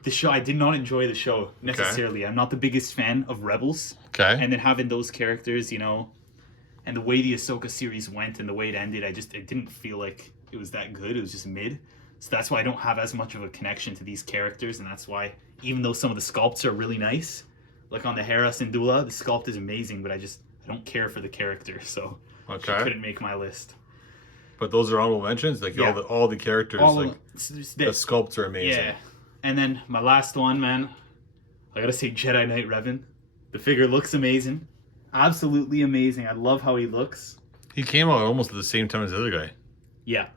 The show, I did not enjoy the show necessarily. I'm not the biggest fan of Rebels. Okay. And then having those characters, you know, and the way the Ahsoka series went and the way it ended, it didn't feel like it was that good. It was just mid. So that's why I don't have as much of a connection to these characters, and that's why, even though some of the sculpts are really nice, like on the Hera Syndulla, the sculpt is amazing, but I don't care for the character, so she Okay. couldn't make my list. But those are honorable mentions. Like Yeah. all the characters, All like of, it's the sculpts are amazing. yeah. And then my last one, man, I gotta say Jedi Knight Revan. The figure looks amazing. Absolutely amazing. I love how he looks. He came out almost at the same time as the other guy. Yeah.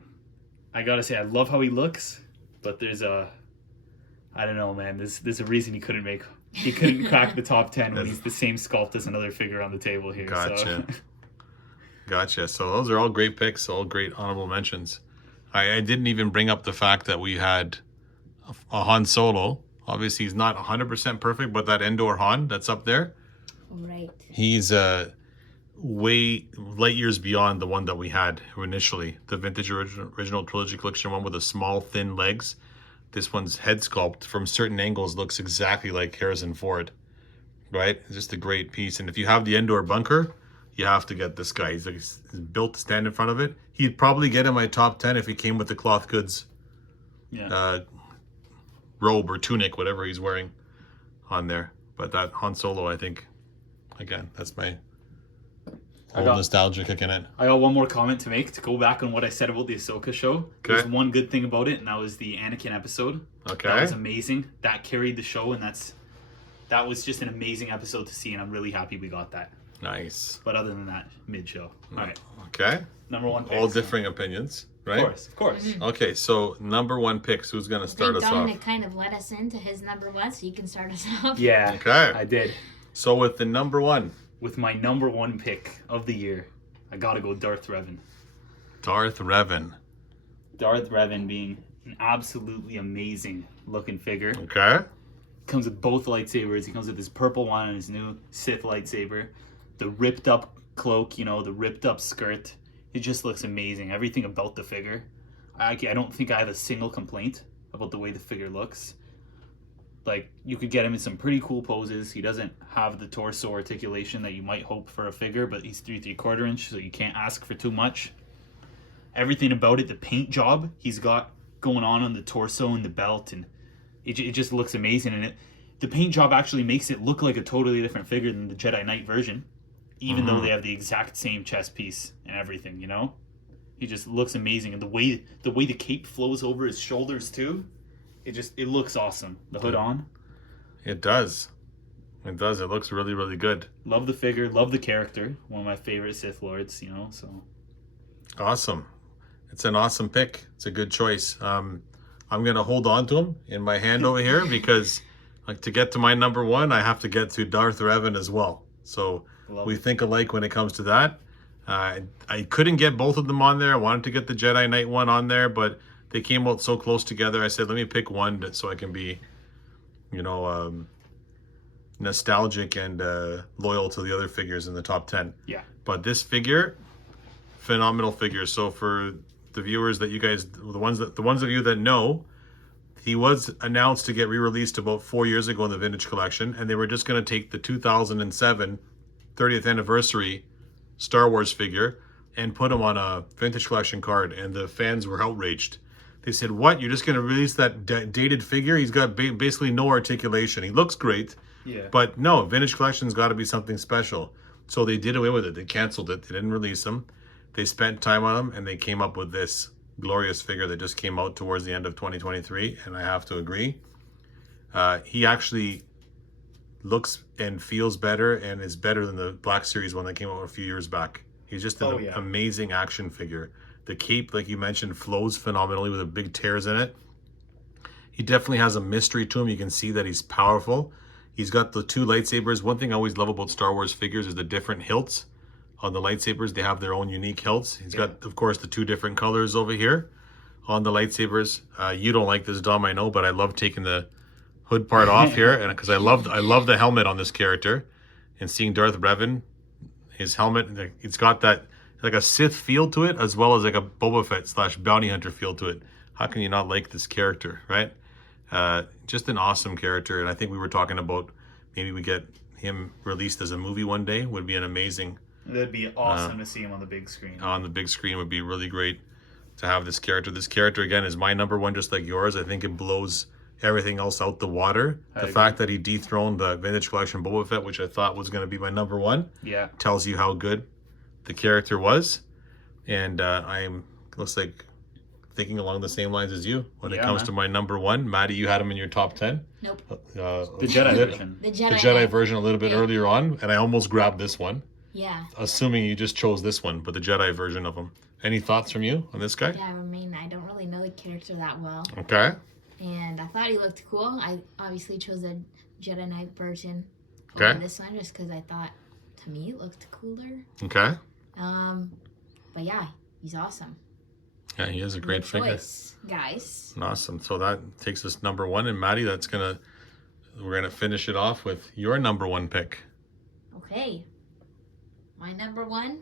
I gotta say, I love how he looks, but I don't know, man. There's a reason he couldn't crack the top 10 when he's the same sculpt as another figure on the table here. Gotcha. So. Gotcha. So those are all great picks, all great honorable mentions. I didn't even bring up the fact that we had a Han Solo. Obviously, he's not 100% perfect, but that Endor Han that's up there, Right. he's way light years beyond the one that we had initially. The vintage original trilogy collection one with the small, thin legs. This one's head sculpt from certain angles looks exactly like Harrison Ford, right? It's just a great piece. And if you have the Endor bunker, you have to get this guy. He's built to stand in front of it. He'd probably get in my top 10 if he came with the cloth goods Yeah. robe or tunic, whatever he's wearing on there. But that Han Solo, I think, again, that's my old nostalgia kicking in. I got one more comment to make to go back on what I said about the Ahsoka show. There's Okay. one good thing about it, and that was the Anakin episode. Okay. That was amazing. That carried the show, and that was just an amazing episode to see, and I'm really happy we got that. Nice. But other than that, mid show. All right, Okay. number one. All picks. differing opinions, right? Of course. Okay, so number 1 picks. Who's going to I start think us Dominic off? kind of led us into his number one, so you can start us off. Yeah. Okay. I did. So with the number 1, With my number 1 pick of the year, I gotta go Darth Revan. Darth Revan. Darth Revan being an absolutely amazing looking figure. Okay. Comes with both lightsabers. He comes with his purple one and his new Sith lightsaber. The ripped up cloak, you know, the ripped up skirt. It just looks amazing. Everything about the figure. I don't think I have a single complaint about the way the figure looks. Like, you could get him in some pretty cool poses. He doesn't have the torso articulation that you might hope for a figure, but he's 3¾ inch, so you can't ask for too much. Everything about it, the paint job he's got going on the torso and the belt, and it just looks amazing. And the paint job actually makes it look like a totally different figure than the Jedi Knight version, even though they have the exact same chest piece and everything, you know? He just looks amazing, and the way the cape flows over his shoulders too, it looks awesome. The hood on. It does. It does. It looks really, really good. Love the figure, love the character. One of my favorite Sith Lords, you know, so. Awesome. It's an awesome pick. It's a good choice. I'm going to hold on to him in my hand over here because like to get to my number 1, I have to get to Darth Revan as well. So Love we it. think alike when it comes to that. I couldn't get both of them on there. I wanted to get the Jedi Knight one on there, but they came out so close together. I said, let me pick one so I can be, nostalgic and loyal to the other figures in the top 10. Yeah. But this figure, phenomenal figure. So for the viewers that you guys, the ones of you that know, he was announced to get re-released about 4 years ago in the Vintage Collection, and they were just going to take the 2007 30th anniversary Star Wars figure and put him on a Vintage Collection card, and the fans were outraged. They said, what? You're just going to release that dated figure? He's got basically no articulation. He looks great, Yeah. but no, Vintage Collection's got to be something special. So they did away with it. They canceled it. They didn't release him. They spent time on him, and they came up with this glorious figure that just came out towards the end of 2023, and I have to agree. He actually looks and feels better and is better than the Black Series one that came out a few years back. He's just an amazing action figure. The cape, like you mentioned, flows phenomenally with the big tears in it. He definitely has a mystery to him. You can see that he's powerful. He's got the 2 lightsabers. One thing I always love about Star Wars figures is the different hilts on the lightsabers. They have their own unique hilts. He's got, of course, the 2 different colors over here on the lightsabers. You don't like this, Dom, I know, but I love taking the hood part off here, and because I love the helmet on this character, and seeing Darth Revan, his helmet, it's got that like a Sith feel to it, as well as like a Boba Fett / bounty hunter feel to it. How can you not like this character, right? Just an awesome character, and I think we were talking about maybe we get him released as a movie one day. Would be an amazing. That'd be awesome to see him on the big screen. On the big screen would be really great to have this character. This character, again, is my number one, just like yours. I think it blows everything else out the water. The fact that he dethroned the Vintage Collection Boba Fett, which I thought was going to be my number one, tells you how good the character was. And I'm, looks like, thinking along the same lines as you when it comes to my number one. Maddie, you had him in your top 10. Nope. The Jedi version. The Jedi version a little bit earlier on, and I almost grabbed this one. Yeah. Assuming you just chose this one, but the Jedi version of him. Any thoughts from you on this guy? Yeah, I mean, I don't really know the character that well. Okay. And I thought he looked cool. I obviously chose the Jedi Knight version over this one just because I thought, to me, it looked cooler. Okay. But yeah, he's awesome. Yeah, he is a great figure. Choice, guys. Awesome. So that takes us number one, and Maddie, we're gonna finish it off with your number one pick. Okay. My number one,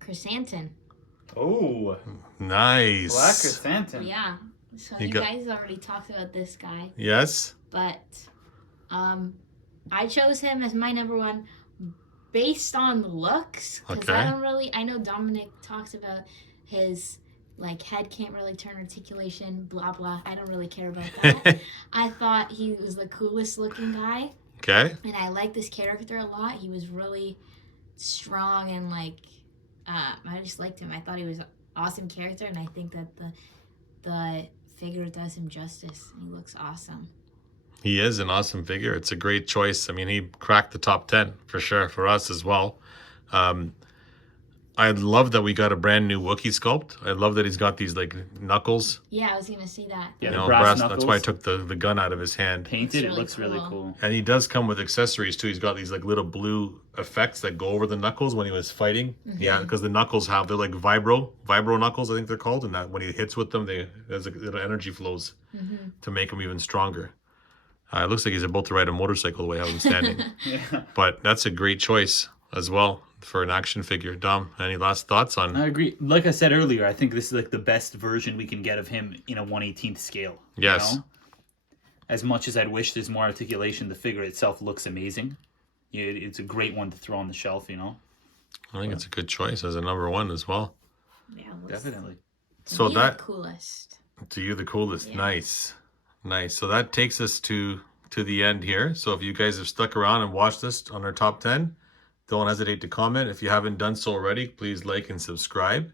Chrysanthemum. Oh, nice. Black Chrysanthemum. Yeah. So you guys already talked about this guy. Yes. But I chose him as my number one based on looks. Because I know Dominic talks about his head can't really turn, articulation, blah blah. I don't really care about that. I thought he was the coolest looking guy. Okay. And I like this character a lot. He was really strong and I just liked him. I thought he was an awesome character, and I think that the figure does him justice. He looks awesome. He is an awesome figure. It's a great choice. I mean, he cracked the top 10 for sure for us as well. I love that we got a brand new Wookiee sculpt. I love that he's got these knuckles. Yeah, I was gonna say that. Yeah, the brass knuckles. That's why I took the gun out of his hand. Painted, it looks really cool. And he does come with accessories too. He's got these little blue effects that go over the knuckles when he was fighting. Mm-hmm. Yeah, because the knuckles they're like vibro knuckles, I think they're called, and that when he hits with them, there's little energy flows to make him even stronger. It looks like he's about to ride a motorcycle the way I have him standing. But that's a great choice as well for an action figure. Dom, any last thoughts on? I agree. Like I said earlier, I think this is the best version we can get of him in a 1/18th scale. Yes. You know? As much as I'd wish there's more articulation, the figure itself looks amazing. It's a great one to throw on the shelf, I think it's a good choice as a number one as well. Yeah, definitely. So the coolest. To you, the coolest. Yeah. Nice. So that takes us to the end here. So if you guys have stuck around and watched this on our top 10, don't hesitate to comment. If you haven't done so already, please like and subscribe.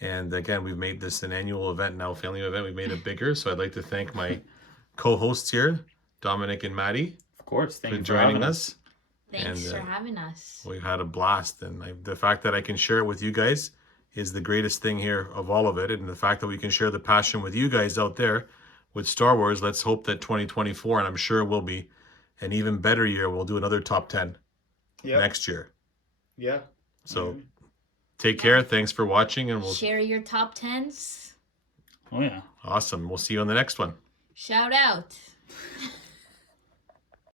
And again, we've made this an annual event now, family event. We've made it bigger. So I'd like to thank my co-hosts here, Dominic and Maddie. Of course. Thank you for joining us. Thanks for having us. We've had a blast. And the fact that I can share it with you guys is the greatest thing here of all of it. And the fact that we can share the passion with you guys out there with Star Wars. Let's hope that 2024, and I'm sure it will be, an even better year. We'll do another top 10 next year. Yeah. So take care. Thanks for watching, and we'll share your top 10s. Oh yeah. Awesome. We'll see you on the next one. Shout out.